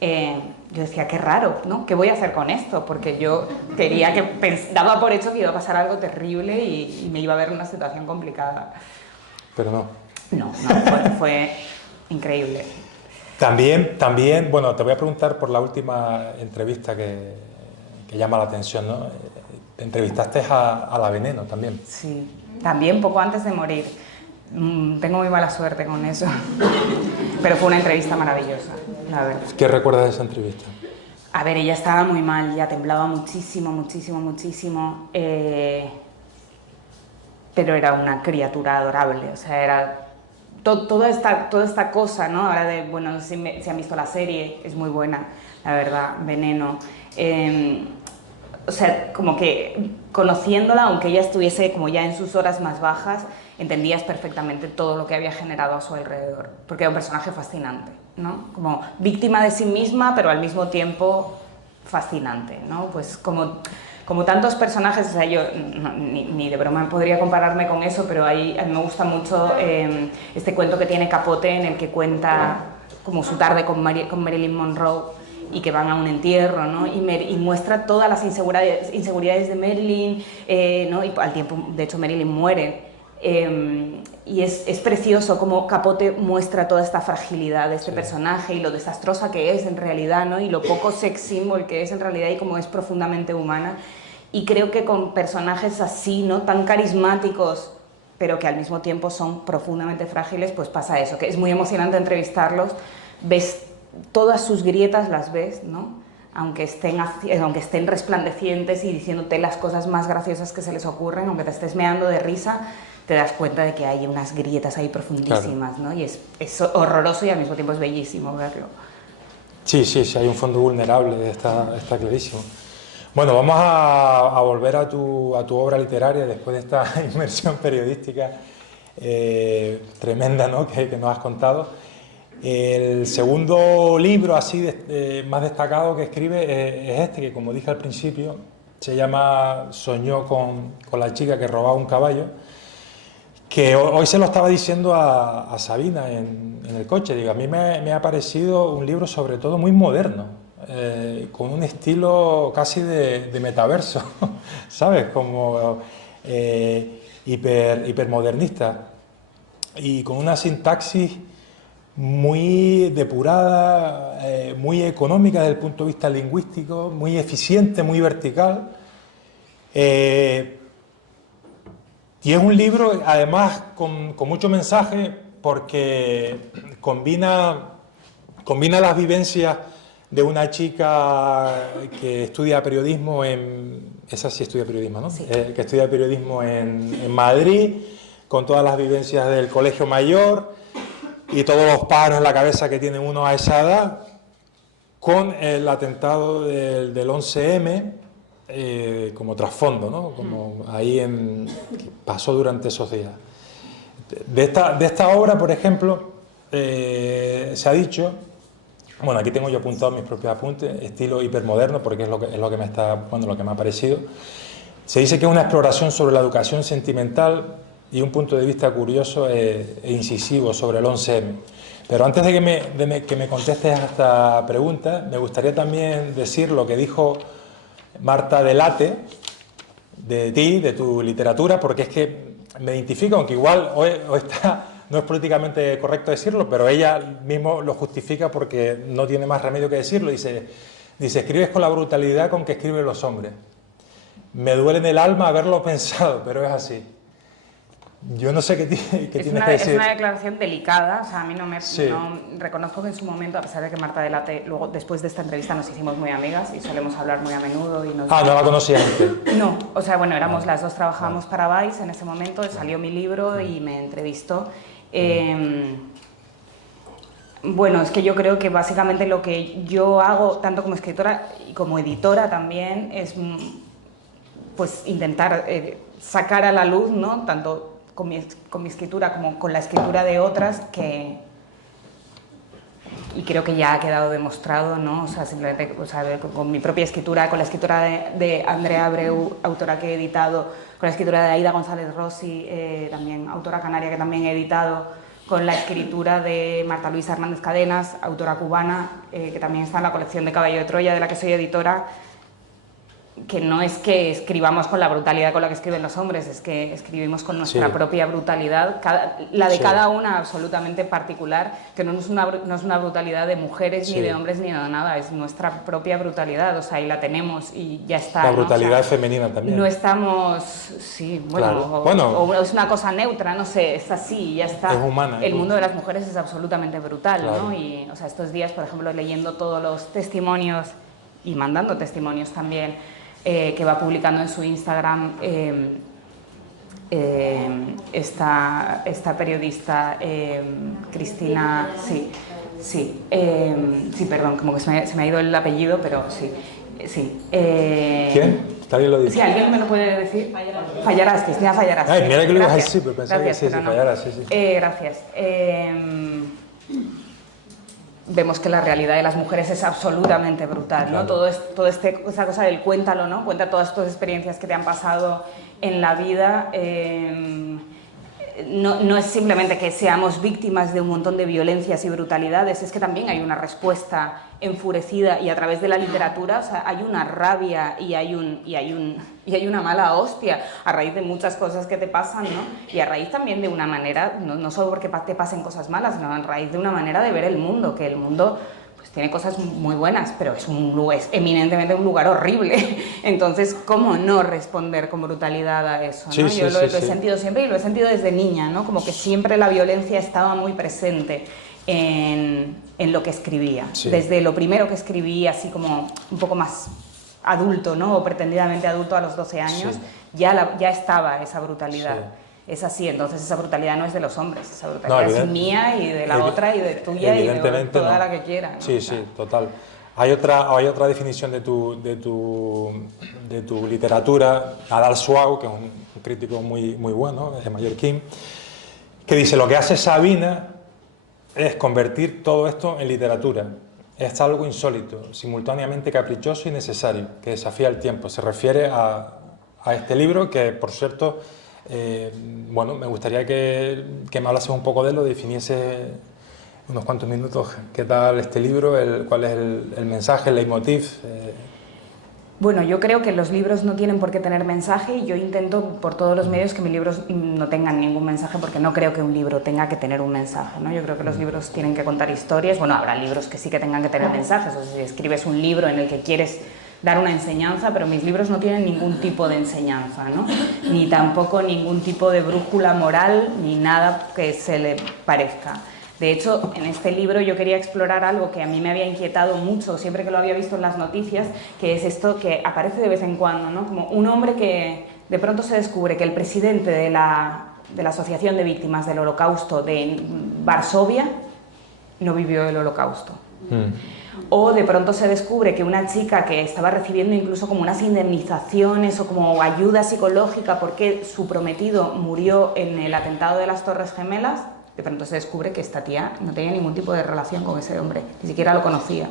yo decía, qué raro, ¿no? ¿Qué voy a hacer con esto? Porque yo daba por hecho que iba a pasar algo terrible y me iba a ver en una situación complicada. Pero no. No, fue increíble. También, bueno, te voy a preguntar por la última entrevista que llama la atención, ¿no? Te entrevistaste a la Veneno también. Sí, también poco antes de morir. Tengo muy mala suerte con eso. Pero fue una entrevista maravillosa, la verdad. ¿Qué recuerdas de esa entrevista? A ver, ella estaba muy mal, ya temblaba muchísimo. Pero era una criatura adorable, o sea, era... Toda esta cosa, ¿no? Ahora bueno, no sé si han visto la serie, es muy buena, la verdad, Veneno. O sea, como que conociéndola, aunque ella estuviese como ya en sus horas más bajas, entendías perfectamente todo lo que había generado a su alrededor, porque era un personaje fascinante, ¿no? Como víctima de sí misma, pero al mismo tiempo fascinante, ¿no? Pues como tantos personajes, o sea, yo ni de broma podría compararme con eso, pero a mí me gusta mucho este cuento que tiene Capote en el que cuenta como su tarde con Marilyn Monroe y que van a un entierro, ¿no? Y muestra todas las inseguridades de Marilyn, ¿no? Y al tiempo, de hecho, Marilyn muere. Y es precioso cómo Capote muestra toda esta fragilidad de este personaje y lo desastrosa que es en realidad, ¿no? Y lo poco sex symbol que es en realidad y cómo es profundamente humana. Y creo que con personajes así, ¿no? Tan carismáticos, pero que al mismo tiempo son profundamente frágiles, pues pasa eso, que es muy emocionante entrevistarlos, ves todas sus grietas, las ves, ¿no? Aunque estén resplandecientes y diciéndote las cosas más graciosas que se les ocurren, aunque te estés meando de risa, te das cuenta de que hay unas grietas ahí profundísimas, claro, ¿no? Y es horroroso y al mismo tiempo es bellísimo verlo. Sí, hay un fondo vulnerable, está clarísimo. Bueno, vamos a volver a tu obra literaria después de esta inmersión periodística tremenda, ¿no? que nos has contado. El segundo libro así más destacado que escribe es este, que como dije al principio, se llama Soñó con la chica que robaba un caballo, que hoy se lo estaba diciendo a Sabina en el coche. Digo, a mí me ha parecido un libro sobre todo muy moderno, con un estilo casi de metaverso, ¿sabes? Como hipermodernista y con una sintaxis muy depurada, muy económica desde el punto de vista lingüístico, muy eficiente, muy vertical. Y es un libro, además, con mucho mensaje, porque combina las vivencias de una chica que estudia periodismo esa sí estudia periodismo, ¿no? Sí. Que estudia periodismo en Madrid, con todas las vivencias del colegio mayor y todos los paros en la cabeza que tiene uno a esa edad, con el atentado del 11M como trasfondo, ¿no? Como ahí que pasó durante esos días. De esta obra, por ejemplo, se ha dicho, bueno, aquí tengo yo apuntado mis propios apuntes, estilo hipermoderno, porque es lo que me ha parecido. Se dice que es una exploración sobre la educación sentimental y un punto de vista curioso e incisivo sobre el 11M. Pero antes de que me contestes a esta pregunta, me gustaría también decir lo que dijo Marta Delate de ti, de tu literatura, porque es que me identifica, aunque igual hoy no es políticamente correcto decirlo, pero ella mismo lo justifica porque no tiene más remedio que decirlo. Dice, escribes con la brutalidad con que escriben los hombres. Me duele en el alma haberlo pensado, pero es así. Yo no sé qué tienes que decir. Es una declaración delicada, o sea, a mí no reconozco que en su momento, a pesar de que Marta Delate, luego después de esta entrevista nos hicimos muy amigas y solemos hablar muy a menudo. Y ¿no la conocía antes? No, o sea, bueno, éramos las dos, trabajábamos para Vice en ese momento, salió mi libro y me entrevistó. Bueno, es que yo creo que básicamente lo que yo hago, tanto como escritora y como editora también, es pues intentar sacar a la luz, ¿no? Tanto con mi escritura como con la escritura de otras, y creo que ya ha quedado demostrado, ¿no? O sea, simplemente con mi propia escritura, con la escritura de Andrea Abreu, autora que he editado, con la escritura de Aida González Rossi, también autora canaria que también he editado, con la escritura de Marta Luisa Hernández Cadenas, autora cubana, que también está en la colección de Caballo de Troya, de la que soy editora, que no es que escribamos con la brutalidad con la que escriben los hombres, es que escribimos con nuestra propia brutalidad, la de cada una absolutamente particular, que no es una brutalidad de mujeres ni de hombres ni de nada, es nuestra propia brutalidad, o sea, y la tenemos y ya está. La brutalidad, ¿no? O sea, femenina también. No estamos, bueno, claro. o es una cosa neutra, no sé, es así y ya está. Es humana. El mundo de las mujeres es absolutamente brutal, claro. ¿No? Y, o sea, estos días, por ejemplo, leyendo todos los testimonios y mandando testimonios también, que va publicando en su Instagram esta periodista Cristina, perdón, como que se me ha ido el apellido, pero sí. ¿Quién? ¿Alguien lo dice? Sí, ¿alguien me lo puede decir? Fallarás, Cristina Fallarás. Ay, mira que lo ibas a decir, pero pensaba que sí, Fallarás, sí. Gracias. Vemos que la realidad de las mujeres es absolutamente brutal, ¿no? Claro. Esa cosa del cuéntalo, ¿no? Cuenta todas tus experiencias que te han pasado en la vida. No es simplemente que seamos víctimas de un montón de violencias y brutalidades, es que también hay una respuesta enfurecida y a través de la literatura, o sea, hay una rabia y hay una mala hostia a raíz de muchas cosas que te pasan, ¿no? Y a raíz también de una manera, no solo porque te pasen cosas malas, sino a raíz de una manera de ver el mundo, que el mundo pues tiene cosas muy buenas, pero es eminentemente un lugar horrible. Entonces, ¿cómo no responder con brutalidad a eso, ¿no? Sí, Yo lo he sí. sentido siempre y lo he sentido desde niña, ¿no? Como que siempre la violencia estaba muy presente en lo que escribía. Sí. Desde lo primero que escribí, así como un poco más adulto, ¿no? O pretendidamente adulto a los 12 años, Sí. ya estaba esa brutalidad. Sí. Es así, entonces esa brutalidad no es de los hombres, esa brutalidad es mía y de la otra y de tuya y de toda la que quiera, ¿no? Sí, sí, total. Hay otra definición de tu literatura, Nadal Suau, que es un crítico muy bueno, de mallorquín, que dice: lo que hace Sabina es convertir todo esto en literatura. Es algo insólito, simultáneamente caprichoso y necesario, que desafía el tiempo. Se refiere a este libro que, por cierto, bueno, me gustaría que me hablases un poco de él, lo definiese unos cuantos minutos. ¿Qué tal este libro? ¿Cuál es el mensaje, el leitmotiv? Bueno, yo creo que los libros no tienen por qué tener mensaje y yo intento por todos los medios que mis libros no tengan ningún mensaje, porque no creo que un libro tenga que tener un mensaje, ¿no? Yo creo que los libros tienen que contar historias. Bueno, habrá libros que sí que tengan que tener mensajes, o sea, si escribes un libro en el que quieres dar una enseñanza, pero mis libros no tienen ningún tipo de enseñanza, ¿no? Ni tampoco ningún tipo de brújula moral, ni nada que se le parezca. De hecho, en este libro yo quería explorar algo que a mí me había inquietado mucho siempre que lo había visto en las noticias, que es esto que aparece de vez en cuando, ¿no? Como un hombre que de pronto se descubre que el presidente de la Asociación de Víctimas del Holocausto de Varsovia no vivió el Holocausto. O de pronto se descubre que una chica que estaba recibiendo incluso como unas indemnizaciones o como ayuda psicológica porque su prometido murió en el atentado de las Torres Gemelas, de pronto se descubre que esta tía no tenía ningún tipo de relación con ese hombre, ni siquiera lo conocía.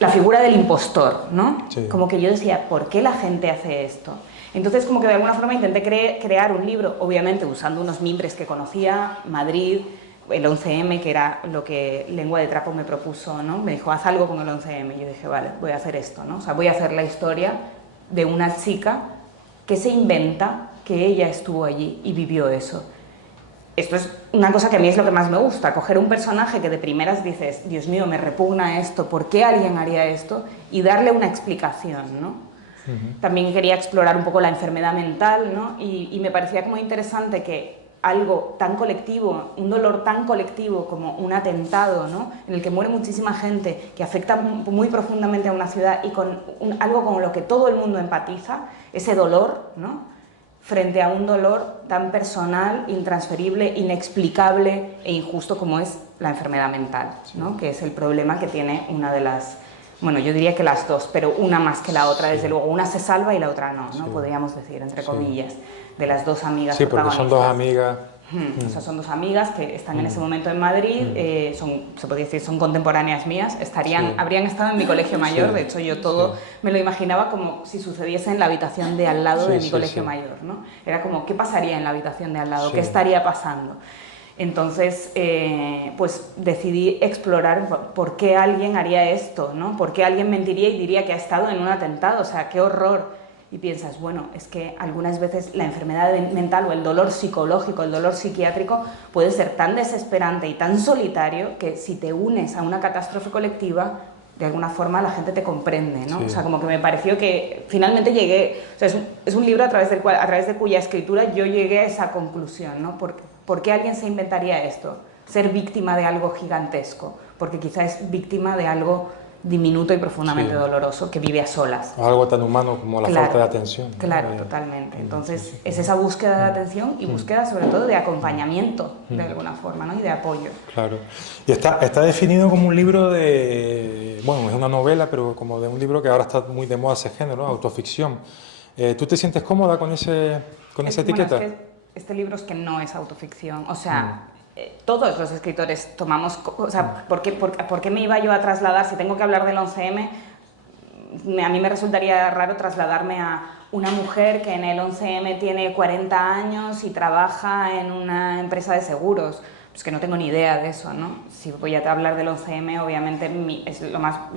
La figura del impostor, ¿no? Sí. Como que yo decía, ¿por qué la gente hace esto? Entonces, como que de alguna forma intenté crear un libro, obviamente usando unos mimbres que conocía, Madrid, el 11M, que era lo que Lengua de Trapo me propuso, ¿no? Me dijo, haz algo con el 11M. Y yo dije, vale, voy a hacer esto, ¿no? O sea, voy a hacer la historia de una chica que se inventa que ella estuvo allí y vivió eso. Esto es una cosa que a mí es lo que más me gusta, coger un personaje que de primeras dices, Dios mío, me repugna esto, ¿por qué alguien haría esto? Y darle una explicación, ¿no? También quería explorar un poco la enfermedad mental, ¿no? Y me parecía como interesante que algo tan colectivo, un dolor tan colectivo como un atentado, ¿no? En el que muere muchísima gente, que afecta muy profundamente a una ciudad y con algo con lo que todo el mundo empatiza, ese dolor, ¿no? Frente a un dolor tan personal, intransferible, inexplicable e injusto como es la enfermedad mental, ¿no? Que es el problema que tiene una de las... Bueno, yo diría que las dos, pero una más que la otra, desde luego. Una se salva y la otra no, ¿no? Podríamos decir, entre comillas, de las dos amigas Sí, porque son dos amigas. O sea, son dos amigas que están en ese momento en Madrid, se podría decir, son contemporáneas mías, habrían estado en mi colegio mayor, de hecho yo todo me lo imaginaba como si sucediese en la habitación de al lado de mi colegio mayor, ¿no? Era como, ¿qué pasaría en la habitación de al lado? ¿Qué estaría pasando? Entonces, pues decidí explorar por qué alguien haría esto, ¿no? ¿Por qué alguien mentiría y diría que ha estado en un atentado? O sea, qué horror. Y piensas, bueno, es que algunas veces la enfermedad mental o el dolor psicológico, el dolor psiquiátrico puede ser tan desesperante y tan solitario que si te unes a una catástrofe colectiva, de alguna forma la gente te comprende, ¿no? O sea, como que me pareció que finalmente llegué, o sea, es un libro a través de cuya escritura yo llegué a esa conclusión, ¿no? ¿Por qué alguien se inventaría esto? Ser víctima de algo gigantesco, porque quizá es víctima de algo diminuto y profundamente doloroso, que vive a solas. O algo tan humano como la falta de atención. Claro, totalmente. Entonces, es esa búsqueda de atención y búsqueda sobre todo de acompañamiento, de alguna forma, ¿no? Y de apoyo. Claro. Y está definido como un libro de... Bueno, es una novela, pero como de un libro que ahora está muy de moda ese género, ¿no? Autoficción. ¿Tú te sientes cómoda con esa etiqueta? Bueno, es que este libro es que no es autoficción, o sea... todos los escritores tomamos... O sea, ¿por qué me iba yo a trasladar? Si tengo que hablar del 11M, a mí me resultaría raro trasladarme a una mujer que en el 11M tiene 40 años y trabaja en una empresa de seguros. Pues que no tengo ni idea de eso, ¿no? Si voy a hablar del 11M, obviamente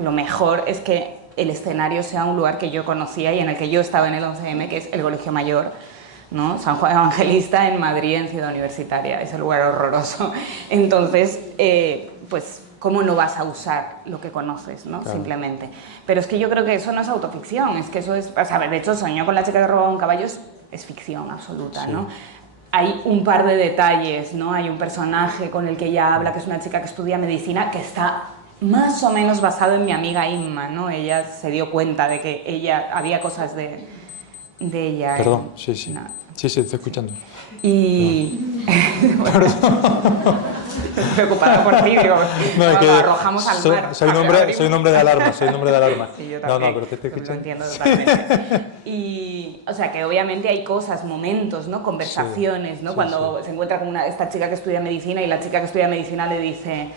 lo mejor es que el escenario sea un lugar que yo conocía y en el que yo estaba en el 11M, que es el Colegio Mayor, ¿no? San Juan Evangelista en Madrid, en Ciudad Universitaria, ese lugar horroroso. Entonces, pues ¿cómo no vas a usar lo que conoces, ¿no? Claro. Simplemente. Pero es que yo creo que eso no es autoficción, es que eso es... O sea, de hecho, Soñó con la chica que robaba un caballo es ficción absoluta, Sí. ¿no? Hay un par de detalles, ¿no? Hay un personaje con el que ella habla, que es una chica que estudia medicina, que está más o menos basado en mi amiga Inma, ¿no? Ella se dio cuenta de que había cosas de ella. Perdón, sí. No. Sí, te estoy escuchando. Y... preocupada por ti, digo, No, es que lo arrojamos al mar. soy un hombre de alarma, Sí, yo también, pero te estoy escuchando. Lo entiendo totalmente. Y, o sea, que obviamente hay cosas, momentos, ¿no? Conversaciones, ¿no? Cuando se encuentra con esta chica que estudia medicina y la chica que estudia medicina le dice...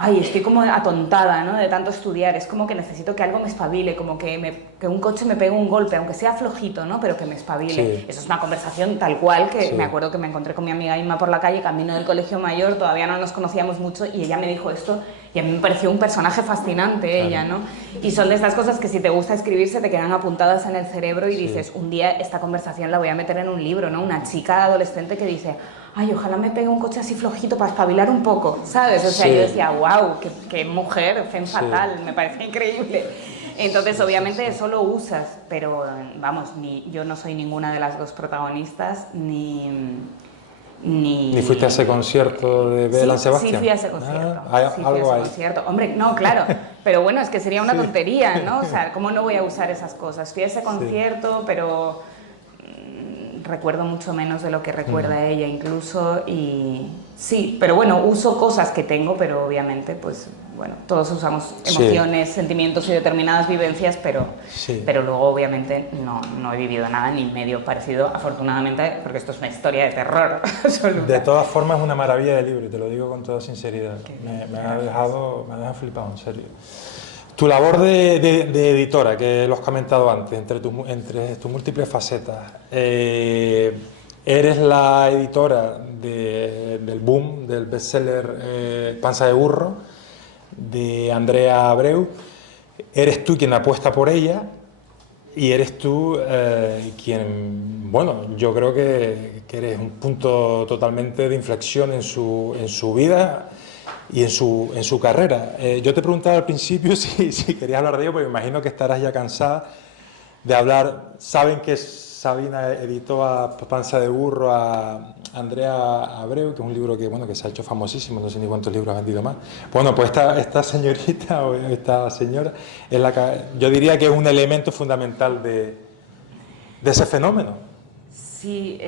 Ay, estoy como atontada, ¿no? De tanto estudiar, es como que necesito que algo me espabile, como que un coche me pegue un golpe, aunque sea flojito, ¿no? Pero que me espabile. Sí. Eso es una conversación tal cual que me acuerdo que me encontré con mi amiga Inma por la calle, camino del colegio mayor, todavía no nos conocíamos mucho y ella me dijo esto y a mí me pareció un personaje fascinante ella, ¿no? Y son de estas cosas que si te gusta escribir se te quedan apuntadas en el cerebro y dices, un día esta conversación la voy a meter en un libro, ¿no? Una chica adolescente que dice... Ay, ojalá me pegue un coche así flojito para espabilar un poco, ¿sabes? O sea, yo decía, wow, qué mujer, femme fatal, me parece increíble. Entonces, obviamente, eso lo usas, pero, vamos, yo no soy ninguna de las dos protagonistas, ni fuiste a ese concierto de Belle Sebastián. Sí, fui a ese concierto. Algo hay. Hombre, no, claro, pero bueno, es que sería una tontería, ¿no? O sea, ¿cómo no voy a usar esas cosas? Fui a ese concierto, pero... recuerdo mucho menos de lo que recuerda ella incluso y sí, pero bueno, uso cosas que tengo, pero obviamente pues bueno, todos usamos emociones, sentimientos y determinadas vivencias, pero luego obviamente no he vivido nada ni medio parecido, afortunadamente, porque esto es una historia de terror absoluta. De todas formas es una maravilla de libro, y te lo digo con toda sinceridad, me ha dejado flipado, en serio. Tu labor de editora, que lo has comentado antes, entre tus múltiples facetas, eres la editora del boom, del bestseller Panza de Burro, de Andrea Abreu. Eres tú quien apuesta por ella y eres tú quien, bueno, yo creo que eres un punto totalmente de inflexión en su vida y en su carrera. Yo te preguntaba al principio si querías hablar de ello, porque me imagino que estarás ya cansada de hablar. Saben que Sabina editó a Panza de Burro a Andrea Abreu, que es un libro que se ha hecho famosísimo, no sé ni cuántos libros ha vendido más. Bueno, pues esta señorita o esta señora es yo diría que es un elemento fundamental de ese fenómeno. Sí,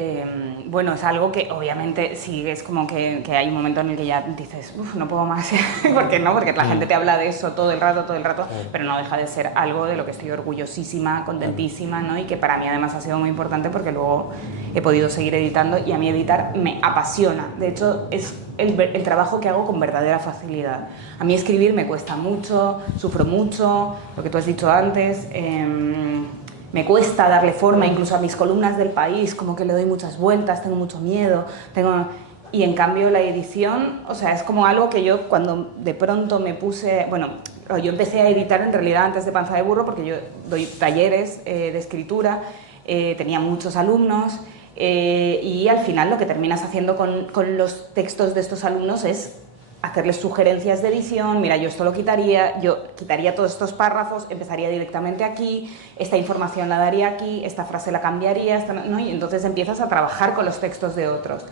bueno, es algo que obviamente sí, es como que hay un momento en el que ya dices, no puedo más, porque la gente te habla de eso todo el rato, pero no deja de ser algo de lo que estoy orgullosísima, contentísima, ¿no? Y que para mí además ha sido muy importante porque luego he podido seguir editando y a mí editar me apasiona. De hecho, es el trabajo que hago con verdadera facilidad. A mí escribir me cuesta mucho, sufro mucho, lo que tú has dicho antes. Me cuesta darle forma incluso a mis columnas del País, como que le doy muchas vueltas, tengo mucho miedo, y en cambio la edición, o sea, es como algo que yo cuando de pronto me puse, bueno, yo empecé a editar en realidad antes de Panza de Burro porque yo doy talleres de escritura, tenía muchos alumnos y al final lo que terminas haciendo con los textos de estos alumnos es hacerles sugerencias de edición, mira, yo esto lo quitaría, yo quitaría todos estos párrafos, empezaría directamente aquí, esta información la daría aquí, esta frase la cambiaría, ¿no? Y entonces empiezas a trabajar con los textos de otros.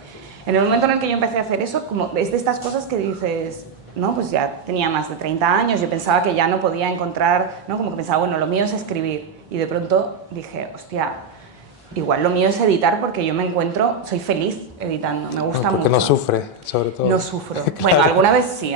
En el momento en el que yo empecé a hacer eso, como es de estas cosas que dices, no, pues ya tenía más de 30 años, yo pensaba que ya no podía encontrar, ¿no? Como que pensaba, bueno, lo mío es escribir, y de pronto dije, hostia, igual lo mío es editar porque yo me encuentro, soy feliz editando, me gusta mucho. Porque no sufres, sobre todo. No sufro. Claro. Bueno, alguna vez sí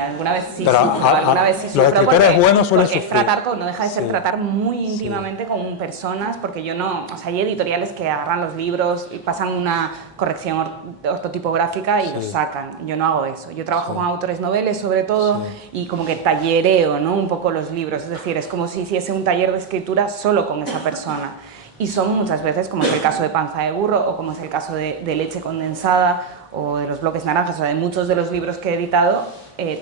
Pero sufro, alguna vez sí sufro. Los escritores buenos suelen porque sufrir. no deja de ser tratar muy íntimamente con personas, porque yo no, o sea, hay editoriales que agarran los libros y pasan una corrección ortotipográfica y los sacan. Yo no hago eso. Yo trabajo con autores noveles sobre todo y como que tallereo, ¿no? Un poco los libros, es decir, es como si hiciese un taller de escritura solo con esa persona. Y son muchas veces, como es el caso de Panza de Burro o como es el caso de Leche Condensada o de los Bloques Naranjas o de muchos de los libros que he editado,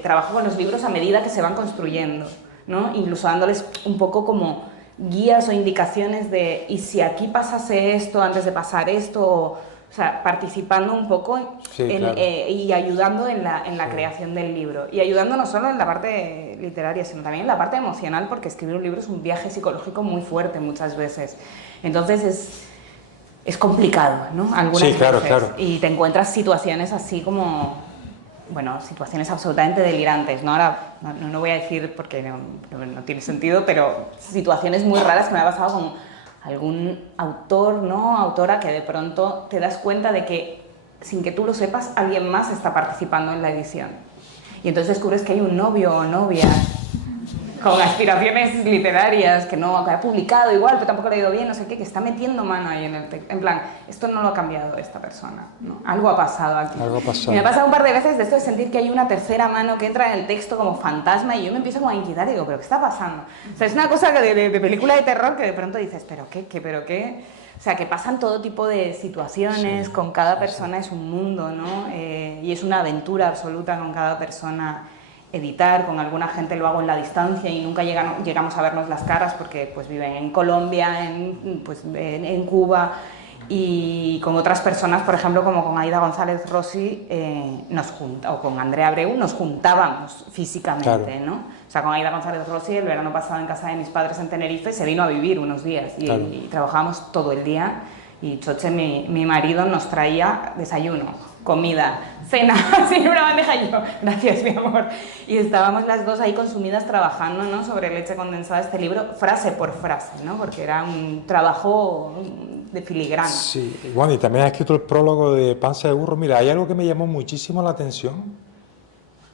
trabajo con los libros a medida que se van construyendo, ¿no? Incluso dándoles un poco como guías o indicaciones de ¿y si aquí pasase esto antes de pasar esto? o sea, participando un poco Sí, claro. y ayudando en la creación del libro. Y ayudando no solo en la parte literaria, sino también en la parte emocional, porque escribir un libro es un viaje psicológico muy fuerte muchas veces. Entonces es complicado, ¿no? Algunas Sí, claro, veces. claro. Y te encuentras situaciones así como, bueno, situaciones absolutamente delirantes, ¿no? Ahora no voy a decir porque no tiene sentido, pero situaciones muy raras que me ha pasado con algún autor, ¿no? Autora que de pronto te das cuenta de que, sin que tú lo sepas, alguien más está participando en la edición. Y entonces descubres que hay un novio o novia con aspiraciones literarias, que no que ha publicado igual, pero tampoco le ha ido bien, no sé qué, que está metiendo mano ahí en el texto. En plan, esto no lo ha cambiado esta persona, ¿no? Algo ha pasado aquí. Algo ha pasado. Y me ha pasado un par de veces de esto de sentir que hay una tercera mano que entra en el texto como fantasma y yo me empiezo como a inquietar y digo, ¿pero qué está pasando? O sea, es una cosa de película de terror que de pronto dices, ¿pero qué? ¿Pero qué? O sea, que pasan todo tipo de situaciones, sí, con cada persona es un mundo, ¿no? Y es una aventura absoluta con cada persona. Editar, con alguna gente lo hago en la distancia y nunca llegamos a vernos las caras porque pues viven en Colombia, en Cuba, y con otras personas, por ejemplo, como con Aida González Rossi, o con Andrea Abreu, nos juntábamos físicamente, claro, ¿no? O sea, con Aida González Rossi el verano pasado en casa de mis padres en Tenerife se vino a vivir unos días y, claro, y trabajábamos todo el día y Choche, mi marido, nos traía desayuno, comida, cena, así en una bandeja y yo, gracias mi amor. Y estábamos las dos ahí consumidas trabajando, ¿no?, sobre leche condensada, este libro, frase por frase, ¿no?, porque era un trabajo de filigrana. Sí, bueno, y también has escrito el prólogo de Panza de Burro. Mira, hay algo que me llamó muchísimo la atención,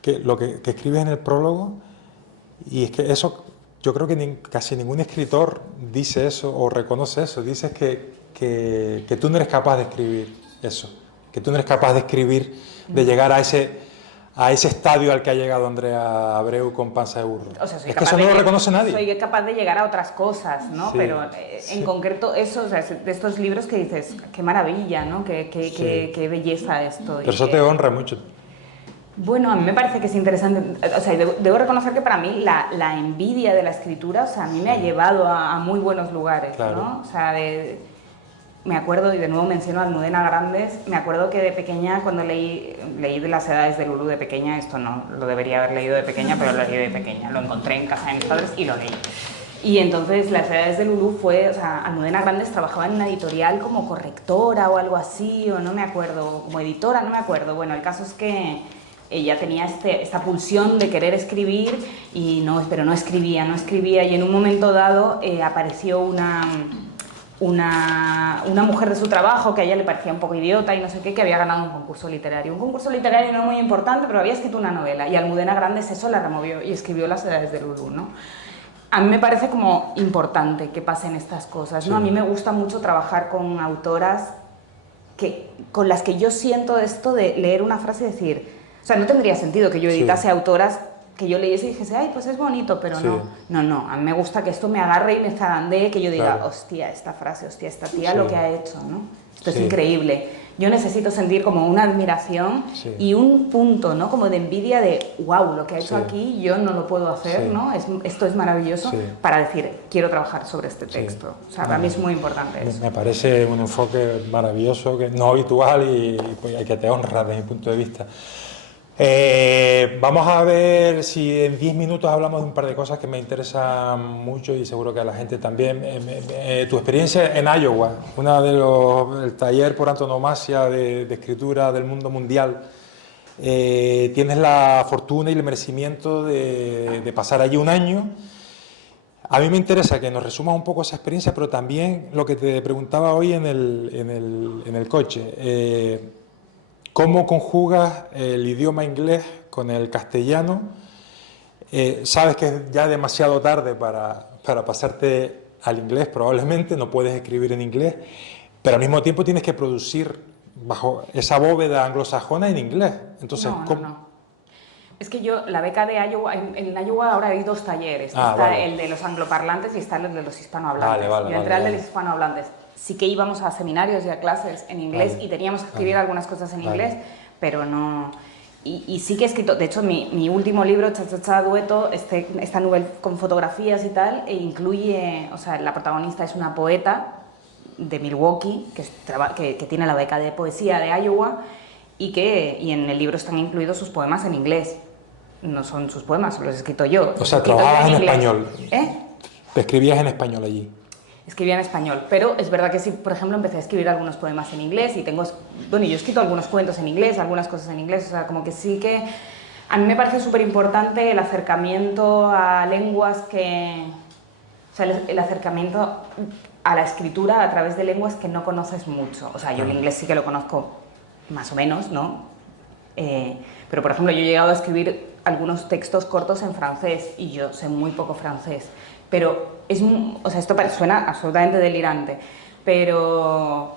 que lo que escribes en el prólogo, y es que eso, yo creo que casi ningún escritor dice eso o reconoce eso. Dices que tú no eres capaz de escribir eso, que tú no eres capaz de escribir, de llegar a ese estadio al que ha llegado Andrea Abreu con Panza de Burro. O sea, es que eso no lo reconoce nadie. Soy capaz de llegar a otras cosas, ¿no? Sí, pero en concreto eso, o sea, de estos libros que dices, qué maravilla, ¿no? Qué belleza esto. Pero eso te honra mucho. Bueno, a mí me parece que es interesante, o sea, debo reconocer que para mí la envidia de la escritura, o sea, a mí me ha llevado a muy buenos lugares, claro, ¿no? O sea, me acuerdo, y de nuevo menciono a Almudena Grandes, me acuerdo que de pequeña, cuando leí de las edades de Lulú de pequeña, esto no lo debería haber leído de pequeña, pero lo leí de pequeña, lo encontré en casa de mis padres y lo leí. Y entonces las edades de Lulú fue, o sea, Almudena Grandes trabajaba en una editorial como correctora o algo así, o no me acuerdo, como editora, no me acuerdo. Bueno, el caso es que ella tenía esta pulsión de querer escribir, pero no escribía, y en un momento dado apareció una mujer de su trabajo que a ella le parecía un poco idiota y no sé qué, que había ganado un concurso literario no muy importante, pero había escrito una novela, y Almudena Grandes eso la removió y escribió Las edades de Lulú, ¿no? A mí me parece como importante que pasen estas cosas, ¿no? Sí. A mí me gusta mucho trabajar con autoras con las que yo siento esto de leer una frase y decir, o sea, no tendría sentido que yo editase autoras que yo leyese y dijese, ay, pues es bonito, pero sí, no, a mí me gusta que esto me agarre y me zarandee, que yo diga, claro, hostia, esta frase, hostia, esta tía lo que ha hecho, ¿no? Esto es increíble. Yo necesito sentir como una admiración y un punto, ¿no?, como de envidia de, wow, lo que ha hecho aquí yo no lo puedo hacer, ¿no? Esto es maravilloso, para decir, quiero trabajar sobre este texto. O sea, para mí es muy importante eso. Me parece un enfoque maravilloso, que no habitual y pues, que te honra desde mi punto de vista. Vamos a ver si en 10 minutos hablamos de un par de cosas que me interesan mucho y seguro que a la gente también. Tu experiencia en Iowa, el taller por antonomasia de escritura del mundo mundial. Tienes la fortuna y el merecimiento de pasar allí un año. A mí me interesa que nos resumas un poco esa experiencia, pero también lo que te preguntaba hoy en el coche. ¿Cómo conjugas el idioma inglés con el castellano? Sabes que es ya demasiado tarde para pasarte al inglés, probablemente, no puedes escribir en inglés, pero al mismo tiempo tienes que producir bajo esa bóveda anglosajona en inglés. Entonces, no. Es que la beca de Iowa, en Iowa ahora hay dos talleres, está el de los angloparlantes y está el de los hispanohablantes. Yo entré al de los hispanohablantes. Sí que íbamos a seminarios y a clases en inglés y teníamos que escribir algunas cosas en inglés, pero no... Y sí que he escrito, de hecho mi último libro, Cha Cha Cha Dueto, esta novela con fotografías y tal, incluye, o sea, la protagonista es una poeta de Milwaukee, que tiene la beca de poesía de Iowa, y en el libro están incluidos sus poemas en inglés. No son sus poemas, los he escrito yo. O sea, trabajabas en español. ¿Eh? Te escribías en español allí. Escribía en español, pero es verdad que sí, por ejemplo, empecé a escribir algunos poemas en inglés y yo he escrito algunos cuentos en inglés, algunas cosas en inglés, o sea, como que sí que a mí me parece súper importante el acercamiento a lenguas o sea, el acercamiento a la escritura a través de lenguas que no conoces mucho. O sea, yo el inglés sí que lo conozco más o menos, ¿no? Pero, por ejemplo, yo he llegado a escribir algunos textos cortos en francés y yo sé muy poco francés. Pero o sea, esto suena absolutamente delirante, pero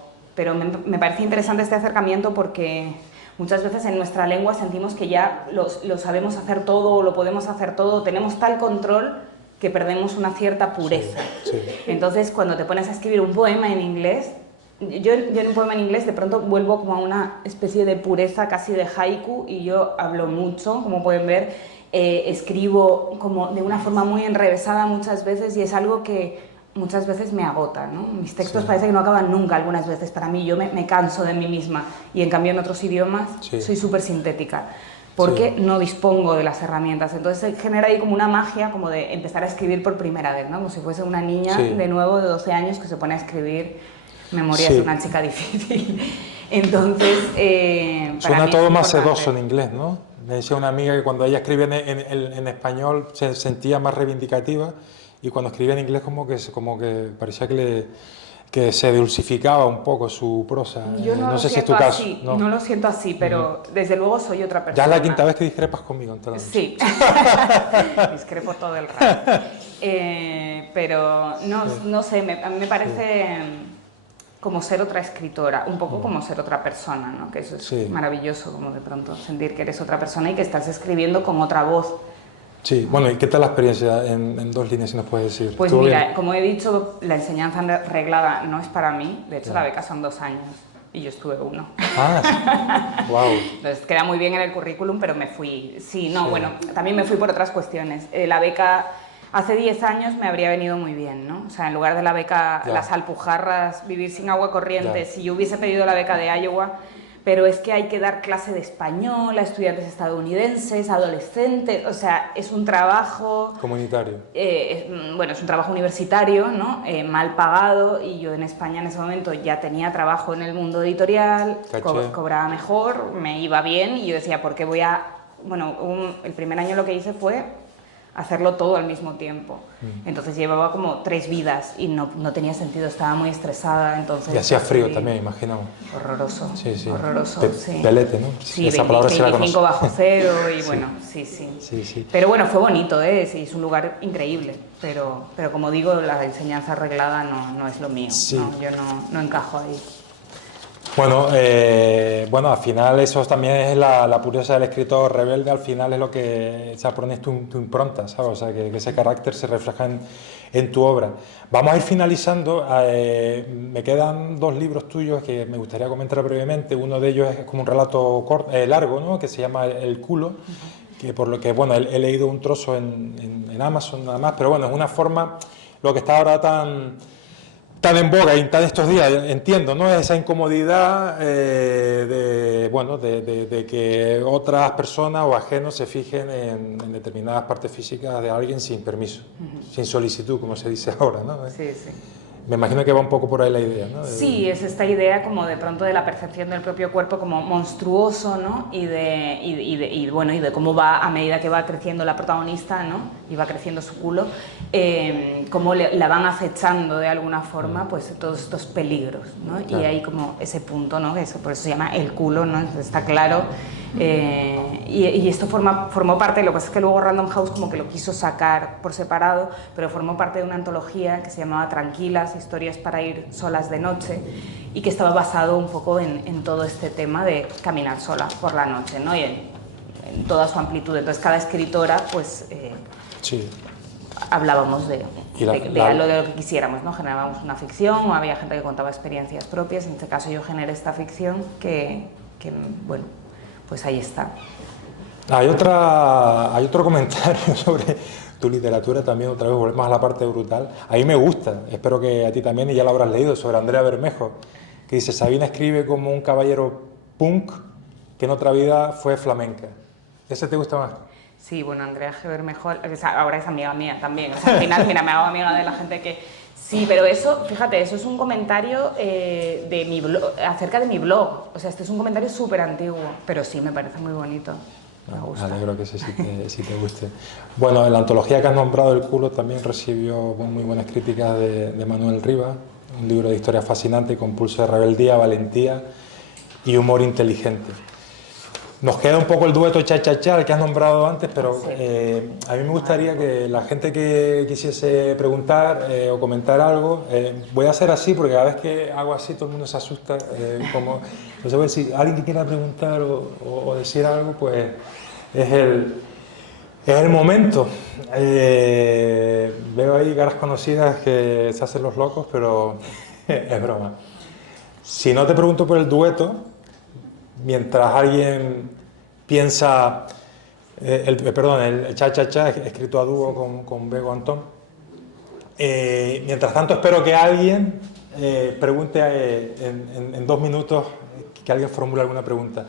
me parece interesante este acercamiento porque muchas veces en nuestra lengua sentimos que ya lo sabemos hacer todo o lo podemos hacer todo, tenemos tal control que perdemos una cierta pureza. Sí, sí. Entonces, cuando te pones a escribir un poema en inglés, yo en un poema en inglés de pronto vuelvo como a una especie de pureza casi de haiku y yo hablo mucho, como pueden ver. Escribo como de una forma muy enrevesada muchas veces y es algo que muchas veces me agota, ¿no? Mis textos parece que no acaban nunca algunas veces para mí, yo me canso de mí misma y en cambio en otros idiomas soy súper sintética porque no dispongo de las herramientas, entonces se genera ahí como una magia como de empezar a escribir por primera vez, ¿no? Como si fuese una niña de nuevo de 12 años que se pone a escribir Memorias de una chica difícil. Entonces, suena todo más sedoso en inglés, ¿no? Me decía una amiga que cuando ella escribía en español se sentía más reivindicativa y cuando escribía en inglés como que parecía que se dulcificaba un poco su prosa. Yo no sé si es tu caso. No lo siento así, pero desde luego soy otra persona. Ya es la quinta vez que discrepas conmigo. Entonces. Sí, discrepo todo el rato. Pero no sé, a mí me parece como ser otra escritora, un poco como ser otra persona, ¿no? Que eso es maravilloso, como de pronto sentir que eres otra persona y que estás escribiendo con otra voz. Sí, bueno, ¿y qué tal la experiencia en 2 líneas, si nos puedes decir? Pues mira, bien? Como he dicho, la enseñanza reglada no es para mí, de hecho la beca son 2 años y yo estuve 1. Ah, wow. Entonces queda muy bien en el currículum, pero me fui, bueno, también me fui por otras cuestiones. La beca hace 10 años me habría venido muy bien, ¿no? O sea, en lugar de la beca, las alpujarras, vivir sin agua corriente, si yo hubiese pedido la beca de Iowa, pero es que hay que dar clase de español a estudiantes estadounidenses, adolescentes, o sea, es un trabajo... Comunitario. Bueno, es un trabajo universitario, ¿no? Mal pagado, y yo en España en ese momento ya tenía trabajo en el mundo editorial, cobraba mejor, me iba bien, y yo decía, ¿por qué voy a...? Bueno, el primer año lo que hice fue hacerlo todo al mismo tiempo. Entonces llevaba como 3 vidas y no tenía sentido, estaba muy estresada. Entonces, y hacía frío también, imaginamos. Horroroso. Sí, sí. Horroroso, Pelete, ¿no? Sí, esa palabra 25 bajo cero y bueno, sí. Pero bueno, fue bonito, sí, es un lugar increíble. Pero como digo, la enseñanza arreglada no es lo mío. Sí. No, yo no encajo ahí. Bueno, al final eso también es la pureza del escritor rebelde, al final es lo que pones tu impronta, ¿sabes? O sea, que ese carácter se refleja en tu obra. Vamos a ir finalizando, me quedan 2 libros tuyos que me gustaría comentar brevemente, uno de ellos es como un relato largo, ¿no? Que se llama El culo, que por lo que, bueno, he leído un trozo en Amazon nada más, pero bueno, es una forma, lo que está ahora tan en boga y tan estos días, entiendo, ¿no? Esa incomodidad de que otras personas o ajenos se fijen en determinadas partes físicas de alguien sin permiso, sin solicitud, como se dice ahora, ¿no? Sí, sí. Me imagino que va un poco por ahí la idea, ¿no? Sí, es esta idea como de pronto de la percepción del propio cuerpo como monstruoso, ¿no? Y de cómo va a medida que va creciendo la protagonista, ¿no? Y va creciendo su culo, cómo la van acechando de alguna forma, pues todos estos peligros, ¿no? Claro. Y hay como ese punto, ¿no? Eso, por eso se llama El culo, ¿no? Está claro. Y esto formó parte, lo que pasa es que luego Random House como que lo quiso sacar por separado, pero formó parte de una antología que se llamaba Tranquilas, historias para ir solas de noche, y que estaba basado un poco en todo este tema de caminar sola por la noche, ¿no? Y en toda su amplitud. Entonces cada escritora pues hablábamos de lo que quisiéramos, ¿no? Generábamos una ficción o había gente que contaba experiencias propias. En este caso yo generé esta ficción que bueno, pues ahí está. Hay otro comentario sobre tu literatura también, otra vez volvemos a la parte brutal. A mí me gusta, espero que a ti también, y ya lo habrás leído, sobre Andrea Bermejo, que dice: Sabina escribe como un caballero punk que en otra vida fue flamenca. ¿Ese te gusta más? Sí, bueno, Andrea G. Bermejo, ahora es amiga mía también. O sea, al final, mira, me hago amiga de la gente que... Sí, pero eso, fíjate, eso es un comentario de mi blog, acerca de mi blog. O sea, este es un comentario súper antiguo, pero sí, me parece muy bonito. Me gusta. Me alegro que ese sí te guste. Bueno, en la antología que has nombrado, El culo, también recibió muy buenas críticas de Manuel Rivas, un libro de historia fascinante con pulso de rebeldía, valentía y humor inteligente. Nos queda un poco el dueto cha-cha-cha, el que has nombrado antes, pero sí. A mí me gustaría que la gente que quisiese preguntar o comentar algo, voy a hacer así porque cada vez que hago así todo el mundo se asusta. Entonces voy a decir, alguien que quiera preguntar o decir algo, pues es el momento. Veo ahí caras conocidas que se hacen los locos, pero es broma. Si no te pregunto por el dueto, mientras alguien piensa, el cha-cha-cha escrito a dúo con Bego Antón, mientras tanto espero que alguien pregunte en 2 minutos, que alguien formule alguna pregunta.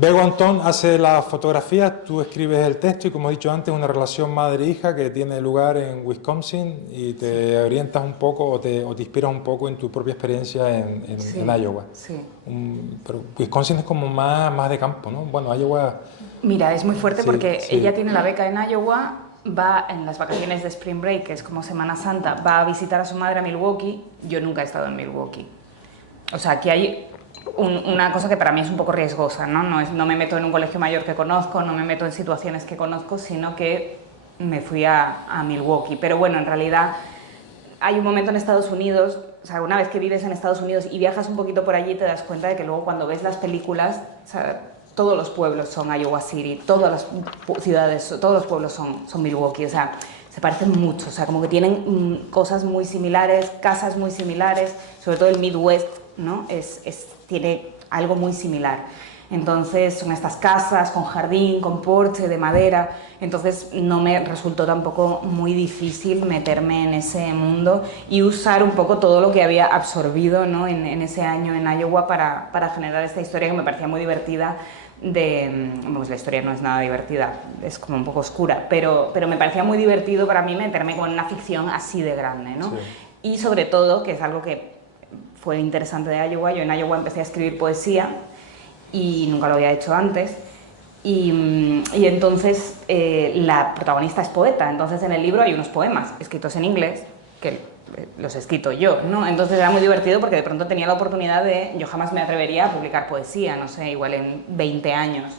Bego Antón hace las fotografías, tú escribes el texto y, como he dicho antes, una relación madre-hija que tiene lugar en Wisconsin y te orientas un poco o te inspiras un poco en tu propia experiencia en Iowa. Sí. Pero Wisconsin es como más de campo, ¿no? Bueno, Iowa... Mira, es muy fuerte Sí, porque sí. ella tiene la beca en Iowa, va en las vacaciones de Spring Break, que es como Semana Santa, va a visitar a su madre a Milwaukee. Yo nunca he estado en Milwaukee. O sea, aquí hay una cosa que para mí es un poco riesgosa, ¿no? No me meto en un colegio mayor que conozco, no me meto en situaciones que conozco, sino que me fui a Milwaukee. Pero bueno, en realidad hay un momento en Estados Unidos, o sea, una vez que vives en Estados Unidos y viajas un poquito por allí, te das cuenta de que luego cuando ves las películas, o sea, todos los pueblos son Iowa City, todas las ciudades, todos los pueblos son Milwaukee, o sea, se parecen mucho, o sea, como que tienen cosas muy similares, casas muy similares, sobre todo el Midwest, ¿no? Tiene algo muy similar. Entonces son estas casas con jardín, con porche de madera, entonces no me resultó tampoco muy difícil meterme en ese mundo y usar un poco todo lo que había absorbido, ¿no? en ese año en Iowa para generar esta historia que me parecía muy divertida. Pues la historia no es nada divertida, es como un poco oscura, pero me parecía muy divertido para mí meterme con una ficción así de grande, ¿no? Sí. Y sobre todo, que es algo que fue interesante de Iowa, yo en Iowa empecé a escribir poesía y nunca lo había hecho antes, y entonces la protagonista es poeta, entonces en el libro hay unos poemas escritos en inglés que los he escrito yo, ¿no? Entonces era muy divertido porque de pronto tenía la oportunidad yo jamás me atrevería a publicar poesía, no sé, igual en 20 años.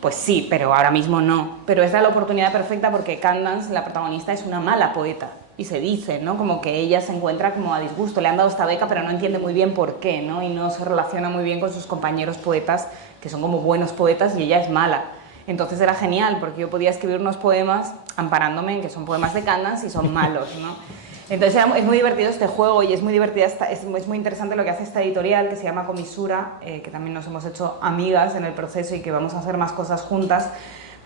Pues sí, pero ahora mismo no. Pero esa es la oportunidad perfecta porque Candace, la protagonista, es una mala poeta. Y se dice, ¿no? Como que ella se encuentra como a disgusto. Le han dado esta beca, pero no entiende muy bien por qué, ¿no? Y no se relaciona muy bien con sus compañeros poetas, que son como buenos poetas, y ella es mala. Entonces era genial, porque yo podía escribir unos poemas amparándome en que son poemas de Candace y son malos, ¿no? Entonces es muy divertido este juego y es muy interesante lo que hace esta editorial que se llama Comisura, que también nos hemos hecho amigas en el proceso y que vamos a hacer más cosas juntas,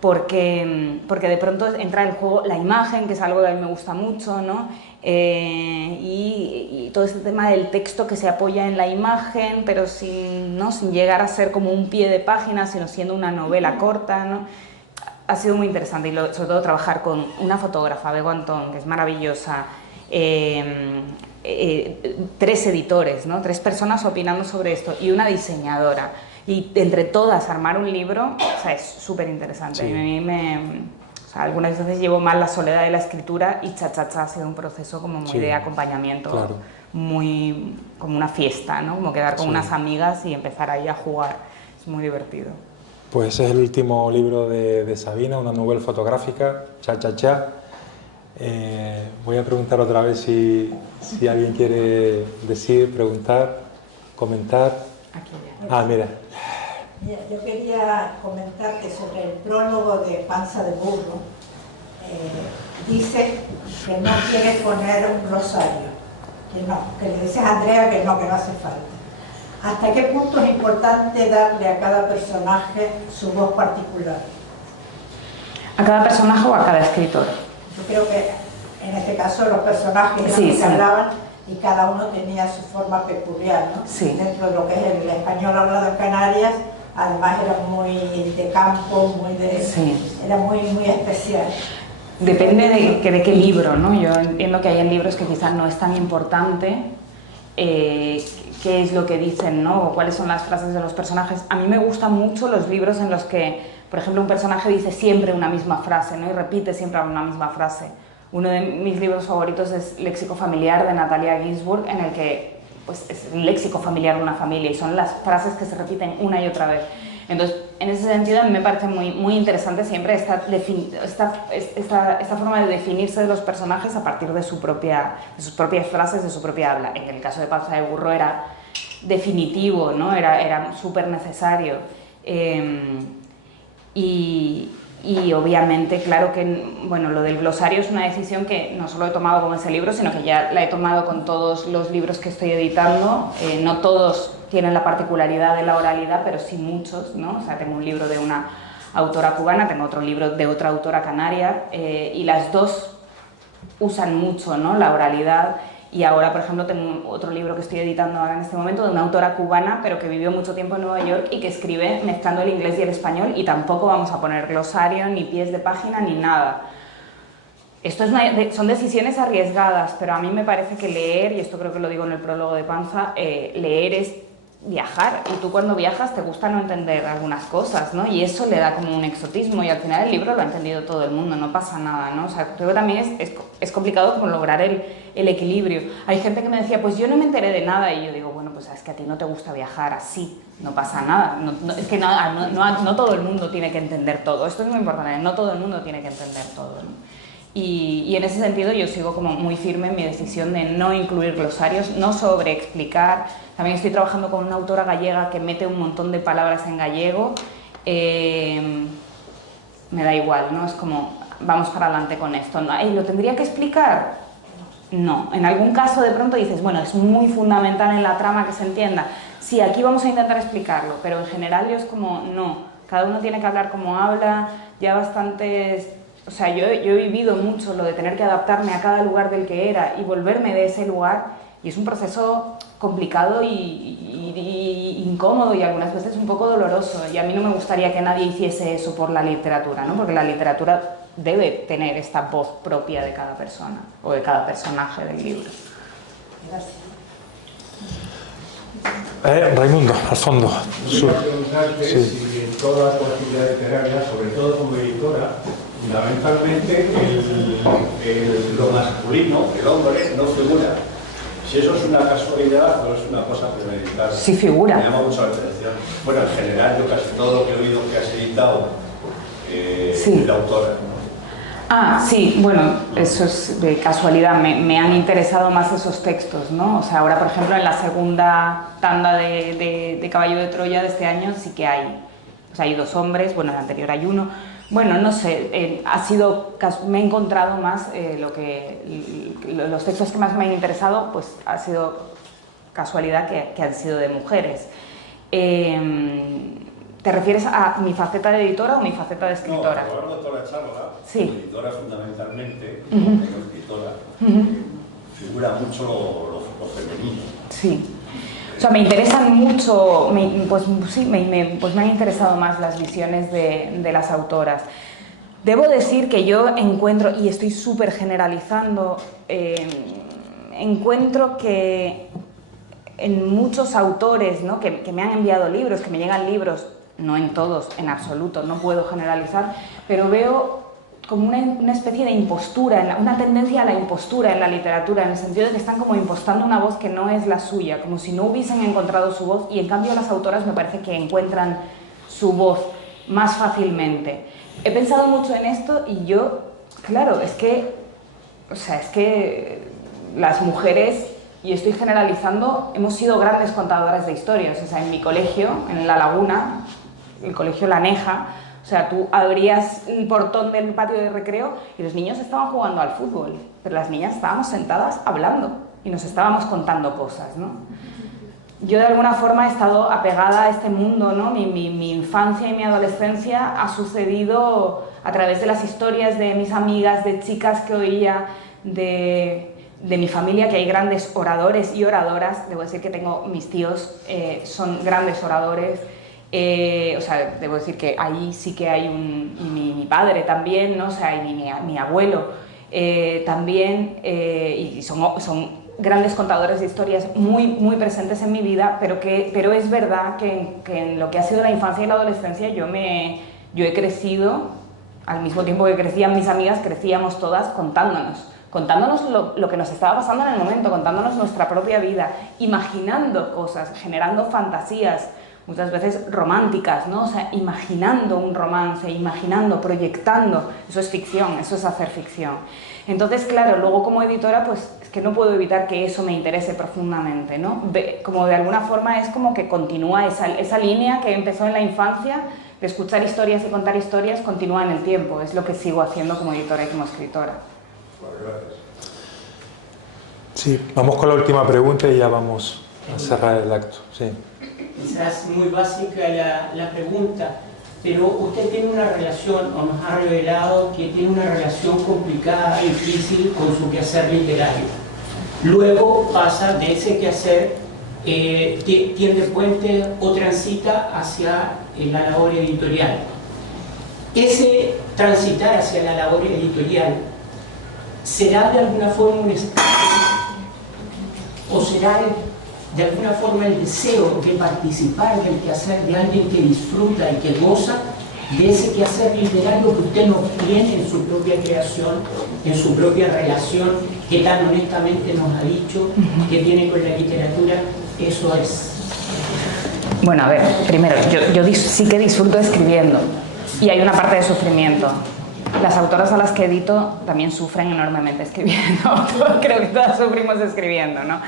porque de pronto entra en juego la imagen, que es algo que a mí me gusta mucho, ¿no? Y todo este tema del texto que se apoya en la imagen, pero sin llegar a ser como un pie de página, sino siendo una novela corta, ¿no? Ha sido muy interesante y sobre todo trabajar con una fotógrafa, Bego Antón, que es maravillosa, 3 editores, ¿no? 3 personas opinando sobre esto y una diseñadora, y entre todas armar un libro, o sea, es súper interesante. Sí. A mí o sea, algunas veces llevo mal la soledad de la escritura y cha-cha-cha ha sido un proceso como muy de acompañamiento, claro. Muy como una fiesta, ¿no? Como quedar con unas amigas y empezar ahí a jugar, es muy divertido. Pues ese es el último libro de Sabina, una novela fotográfica, cha-cha-cha. Voy a preguntar otra vez si alguien quiere decir, preguntar, comentar. Aquí ya. Ah, mira. Yo quería comentarte sobre el prólogo de Panza de Burro. Dice que no quiere poner un rosario, que le dices a Andrea que no hace falta. ¿Hasta qué punto es importante darle a cada personaje su voz particular? ¿A cada personaje o a cada escritor? Yo creo que en este caso los personajes eran los que hablaban y cada uno tenía su forma peculiar, ¿no? Sí. Dentro de lo que es el español hablado en Canarias, además era muy de campo, era muy especial. Depende de qué libro, ¿no? Yo entiendo que hay libros que quizás no es tan importante qué es lo que dicen, ¿no? O cuáles son las frases de los personajes. A mí me gustan mucho los libros en los que, por ejemplo, un personaje dice siempre una misma frase, ¿no? Y repite siempre una misma frase. Uno de mis libros favoritos es Léxico familiar, de Natalia Ginzburg, en el que pues, es el léxico familiar de una familia y son las frases que se repiten una y otra vez. Entonces, en ese sentido, a mí me parece muy interesante siempre esta forma de definirse de los personajes a partir de sus propias frases, de su propia habla. En el caso de Panza de Burro era definitivo, ¿no? Era súper necesario. Y obviamente, claro que bueno, lo del glosario es una decisión que no solo he tomado con ese libro, sino que ya la he tomado con todos los libros que estoy editando. No todos tienen la particularidad de la oralidad, pero sí muchos, ¿no? O sea, tengo un libro de una autora cubana, tengo otro libro de otra autora canaria, y las dos usan mucho, ¿no? La oralidad. Y ahora, por ejemplo, tengo otro libro que estoy editando ahora en este momento de una autora cubana, pero que vivió mucho tiempo en Nueva York y que escribe mezclando el inglés y el español, y tampoco vamos a poner glosario, ni pies de página, ni nada. Esto son decisiones arriesgadas, pero a mí me parece que leer, y esto creo que lo digo en el prólogo de Panza, leer es viajar, y tú cuando viajas te gusta no entender algunas cosas, ¿no? Y eso le da como un exotismo, y al final el libro lo ha entendido todo el mundo, no pasa nada, ¿no? O sea, creo que también es complicado como lograr el equilibrio. Hay gente que me decía, pues yo no me enteré de nada, y yo digo, bueno, pues es que a ti no te gusta viajar así, no pasa nada, es que no todo el mundo tiene que entender todo, esto es muy importante, no todo el mundo tiene que entender todo, ¿no? Y en ese sentido yo sigo como muy firme en mi decisión de no incluir glosarios, no sobreexplicar. También estoy trabajando con una autora gallega que mete un montón de palabras en gallego. Me da igual, ¿no? Es como, vamos para adelante con esto. ¿Lo tendría que explicar? No. En algún caso de pronto dices, bueno, es muy fundamental en la trama que se entienda. Sí, aquí vamos a intentar explicarlo, pero en general yo es como, no. Cada uno tiene que hablar como habla, ya bastantes... O sea, yo he vivido mucho lo de tener que adaptarme a cada lugar del que era y volverme de ese lugar, y es un proceso complicado y incómodo y algunas veces un poco doloroso, y a mí no me gustaría que nadie hiciese eso por la literatura, ¿no? Porque la literatura debe tener esta voz propia de cada persona o de cada personaje del libro. Gracias. Raimundo, al fondo. Quería preguntarte si en toda tu actividad literaria, sobre todo como editora, fundamentalmente lo masculino, el hombre, no figura. Si eso es una casualidad o es una cosa premeditada. Sí figura. Me llama mucho la atención. Bueno, en general, yo casi todo lo que he oído que has editado de autora, ¿no? Ah, sí, bueno, eso es de casualidad, me han interesado más esos textos, ¿no? O sea, ahora, por ejemplo, en la segunda tanda de Caballo de Troya de este año sí que hay, o sea, hay 2 hombres, bueno, en el anterior hay 1. Bueno, no sé, me he encontrado más los textos que más me han interesado, pues ha sido casualidad que han sido de mujeres. ¿Te refieres a mi faceta de editora o mi faceta de escritora? No, a lo largo de toda la charla, sí. Como editora fundamentalmente, como escritora, figura mucho lo femenino. Sí. O sea, me interesan mucho, pues me han interesado más las visiones de las autoras. Debo decir que yo encuentro, y estoy súper generalizando, encuentro que en muchos autores, ¿no? que me han enviado libros, que me llegan libros, no en todos, en absoluto, no puedo generalizar, pero veo como una especie de impostura, una tendencia a la impostura en la literatura, en el sentido de que están como impostando una voz que no es la suya, como si no hubiesen encontrado su voz, y en cambio las autoras me parece que encuentran su voz más fácilmente. He pensado mucho en esto y yo, claro, es que las mujeres, y estoy generalizando, hemos sido grandes contadoras de historias. O sea, en mi colegio, en La Laguna, el colegio La Neja, o sea, tú abrías el portón del patio de recreo y los niños estaban jugando al fútbol, pero las niñas estábamos sentadas hablando y nos estábamos contando cosas, ¿no? yo de alguna forma he estado apegada a este mundo, ¿no? Mi infancia y mi adolescencia ha sucedido a través de las historias de mis amigas, de chicas que oía, de mi familia, que hay grandes oradores y oradoras. Debo decir que tengo mis tíos, son grandes oradores. O sea, debo decir que ahí sí que hay y mi padre también, ¿no? O sea, y mi abuelo también, y son grandes contadores de historias muy presentes en mi vida, pero es verdad que en lo que ha sido la infancia y la adolescencia yo he crecido, al mismo tiempo que crecían mis amigas, crecíamos todas contándonos lo que nos estaba pasando en el momento, contándonos nuestra propia vida, imaginando cosas, generando fantasías, muchas veces románticas, ¿no? O sea, imaginando un romance, proyectando, eso es ficción, eso es hacer ficción. Entonces, claro, luego como editora, pues es que no puedo evitar que eso me interese profundamente, ¿no? Como de alguna forma es como que continúa esa línea que empezó en la infancia, de escuchar historias y contar historias, continúa en el tiempo, es lo que sigo haciendo como editora y como escritora. Vale, gracias. Sí, vamos con la última pregunta y ya vamos a cerrar el acto. Sí. Quizás muy básica la pregunta, pero usted tiene una relación, o nos ha revelado que tiene una relación complicada, difícil con su quehacer literario. Luego pasa de ese quehacer, tiende puente o transita hacia la labor editorial. Ese transitar hacia la labor editorial, ¿será de alguna forma un o será de alguna forma el deseo de participar del quehacer de alguien que disfruta y que goza de ese quehacer literario que usted no tiene en su propia creación, en su propia relación, que tan honestamente nos ha dicho que tiene con la literatura? Eso es. Bueno, a ver, primero, yo sí que disfruto escribiendo y hay una parte de sufrimiento. Las autoras a las que edito también sufren enormemente escribiendo. Creo que todas sufrimos escribiendo, ¿no?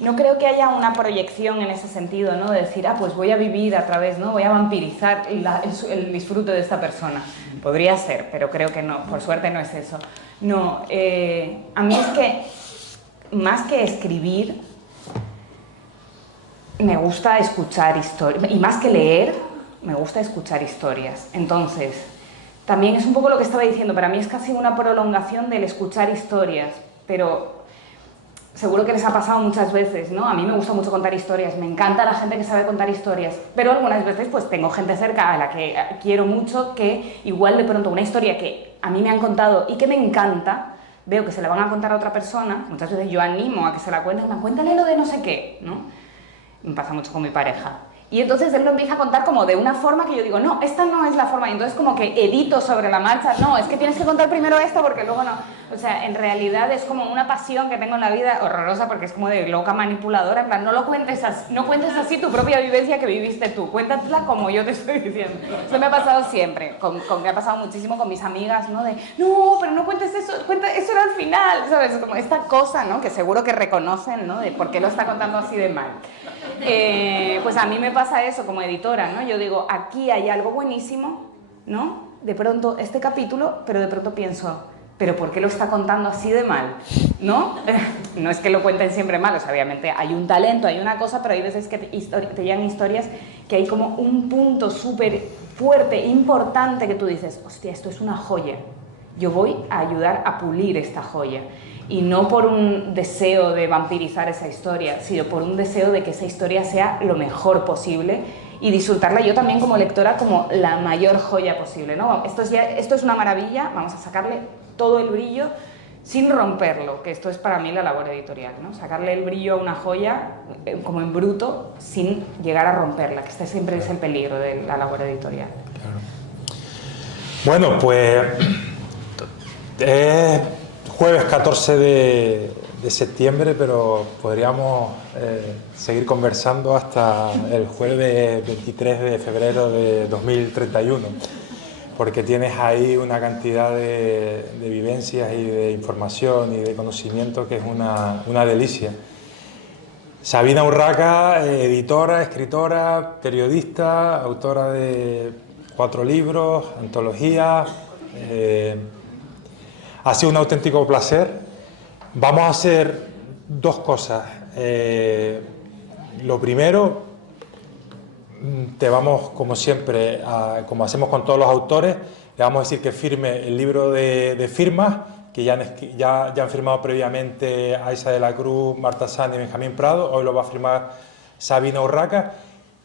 No creo que haya una proyección en ese sentido, ¿no? De decir, pues voy a vivir a través, ¿no? Voy a vampirizar el disfrute de esta persona. Podría ser, pero creo que no, por suerte no es eso. No, a mí es que, más que escribir, me gusta escuchar historias, y más que leer, me gusta escuchar historias. Entonces, también es un poco lo que estaba diciendo, para mí es casi una prolongación del escuchar historias, pero seguro que les ha pasado muchas veces, ¿no? A mí me gusta mucho contar historias, me encanta la gente que sabe contar historias, pero algunas veces pues tengo gente cerca a la que quiero mucho que igual de pronto una historia que a mí me han contado y que me encanta, veo que se la van a contar a otra persona, muchas veces yo animo a que se la cuenten, cuéntale lo de no sé qué, ¿no? Me pasa mucho con mi pareja. Y entonces él lo empieza a contar como de una forma que yo digo, no, esta no es la forma, y entonces como que edito sobre la marcha, no, es que tienes que contar primero esta porque luego no. O sea, en realidad es como una pasión que tengo en la vida horrorosa porque es como de loca manipuladora, en plan, no cuentes así tu propia vivencia que viviste tú, cuéntatela como yo te estoy diciendo. Eso me ha pasado siempre, me ha pasado muchísimo con mis amigas, ¿no? De, no, pero no cuentes eso, cuenta, eso era al final, ¿sabes? Como esta cosa, ¿no? Que seguro que reconocen, ¿no? De por qué lo está contando así de mal. Pues a mí me pasa eso como editora, ¿no? Yo digo, aquí hay algo buenísimo, ¿no? De pronto este capítulo, pero de pronto pienso, ¿pero por qué lo está contando así de mal? ¿No? No es que lo cuenten siempre mal, o sea, obviamente hay un talento, hay una cosa, pero hay veces que te llegan historias que hay como un punto súper fuerte, importante, que tú dices, hostia, esto es una joya. Yo voy a ayudar a pulir esta joya. Y no por un deseo de vampirizar esa historia, sino por un deseo de que esa historia sea lo mejor posible y disfrutarla yo también como lectora como la mayor joya posible, ¿no? Esto es una maravilla, vamos a sacarle todo el brillo sin romperlo, que esto es para mí la labor editorial, ¿no? Sacarle el brillo a una joya como en bruto sin llegar a romperla, que este siempre es el peligro de la labor editorial. Claro. Bueno, pues jueves 14 de septiembre, pero podríamos seguir conversando hasta el jueves 23 de febrero de 2031, porque tienes ahí una cantidad de vivencias y de información y de conocimiento que es una delicia. Sabina Urraca, editora, escritora, periodista, autora de 4 libros, antologías. Ha sido un auténtico placer. Vamos a hacer 2 cosas. Lo primero, te vamos, como siempre, como hacemos con todos los autores, le vamos a decir que firme el libro de firmas, que ya han firmado previamente Aisa de la Cruz, Marta Sanz y Benjamín Prado. Hoy lo va a firmar Sabina Urraca.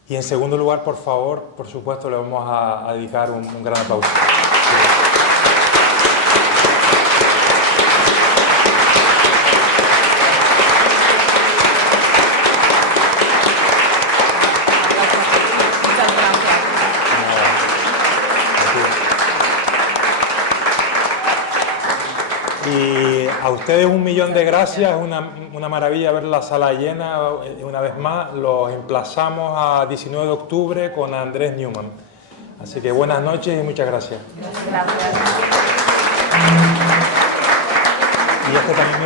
Y en segundo lugar, por favor, por supuesto, le vamos a dedicar un gran aplauso. Y a ustedes 1.000.000 de gracias, es una maravilla ver la sala llena una vez más. Los emplazamos a 19 de octubre con Andrés Newman. Así que buenas noches y muchas gracias. Gracias. Y también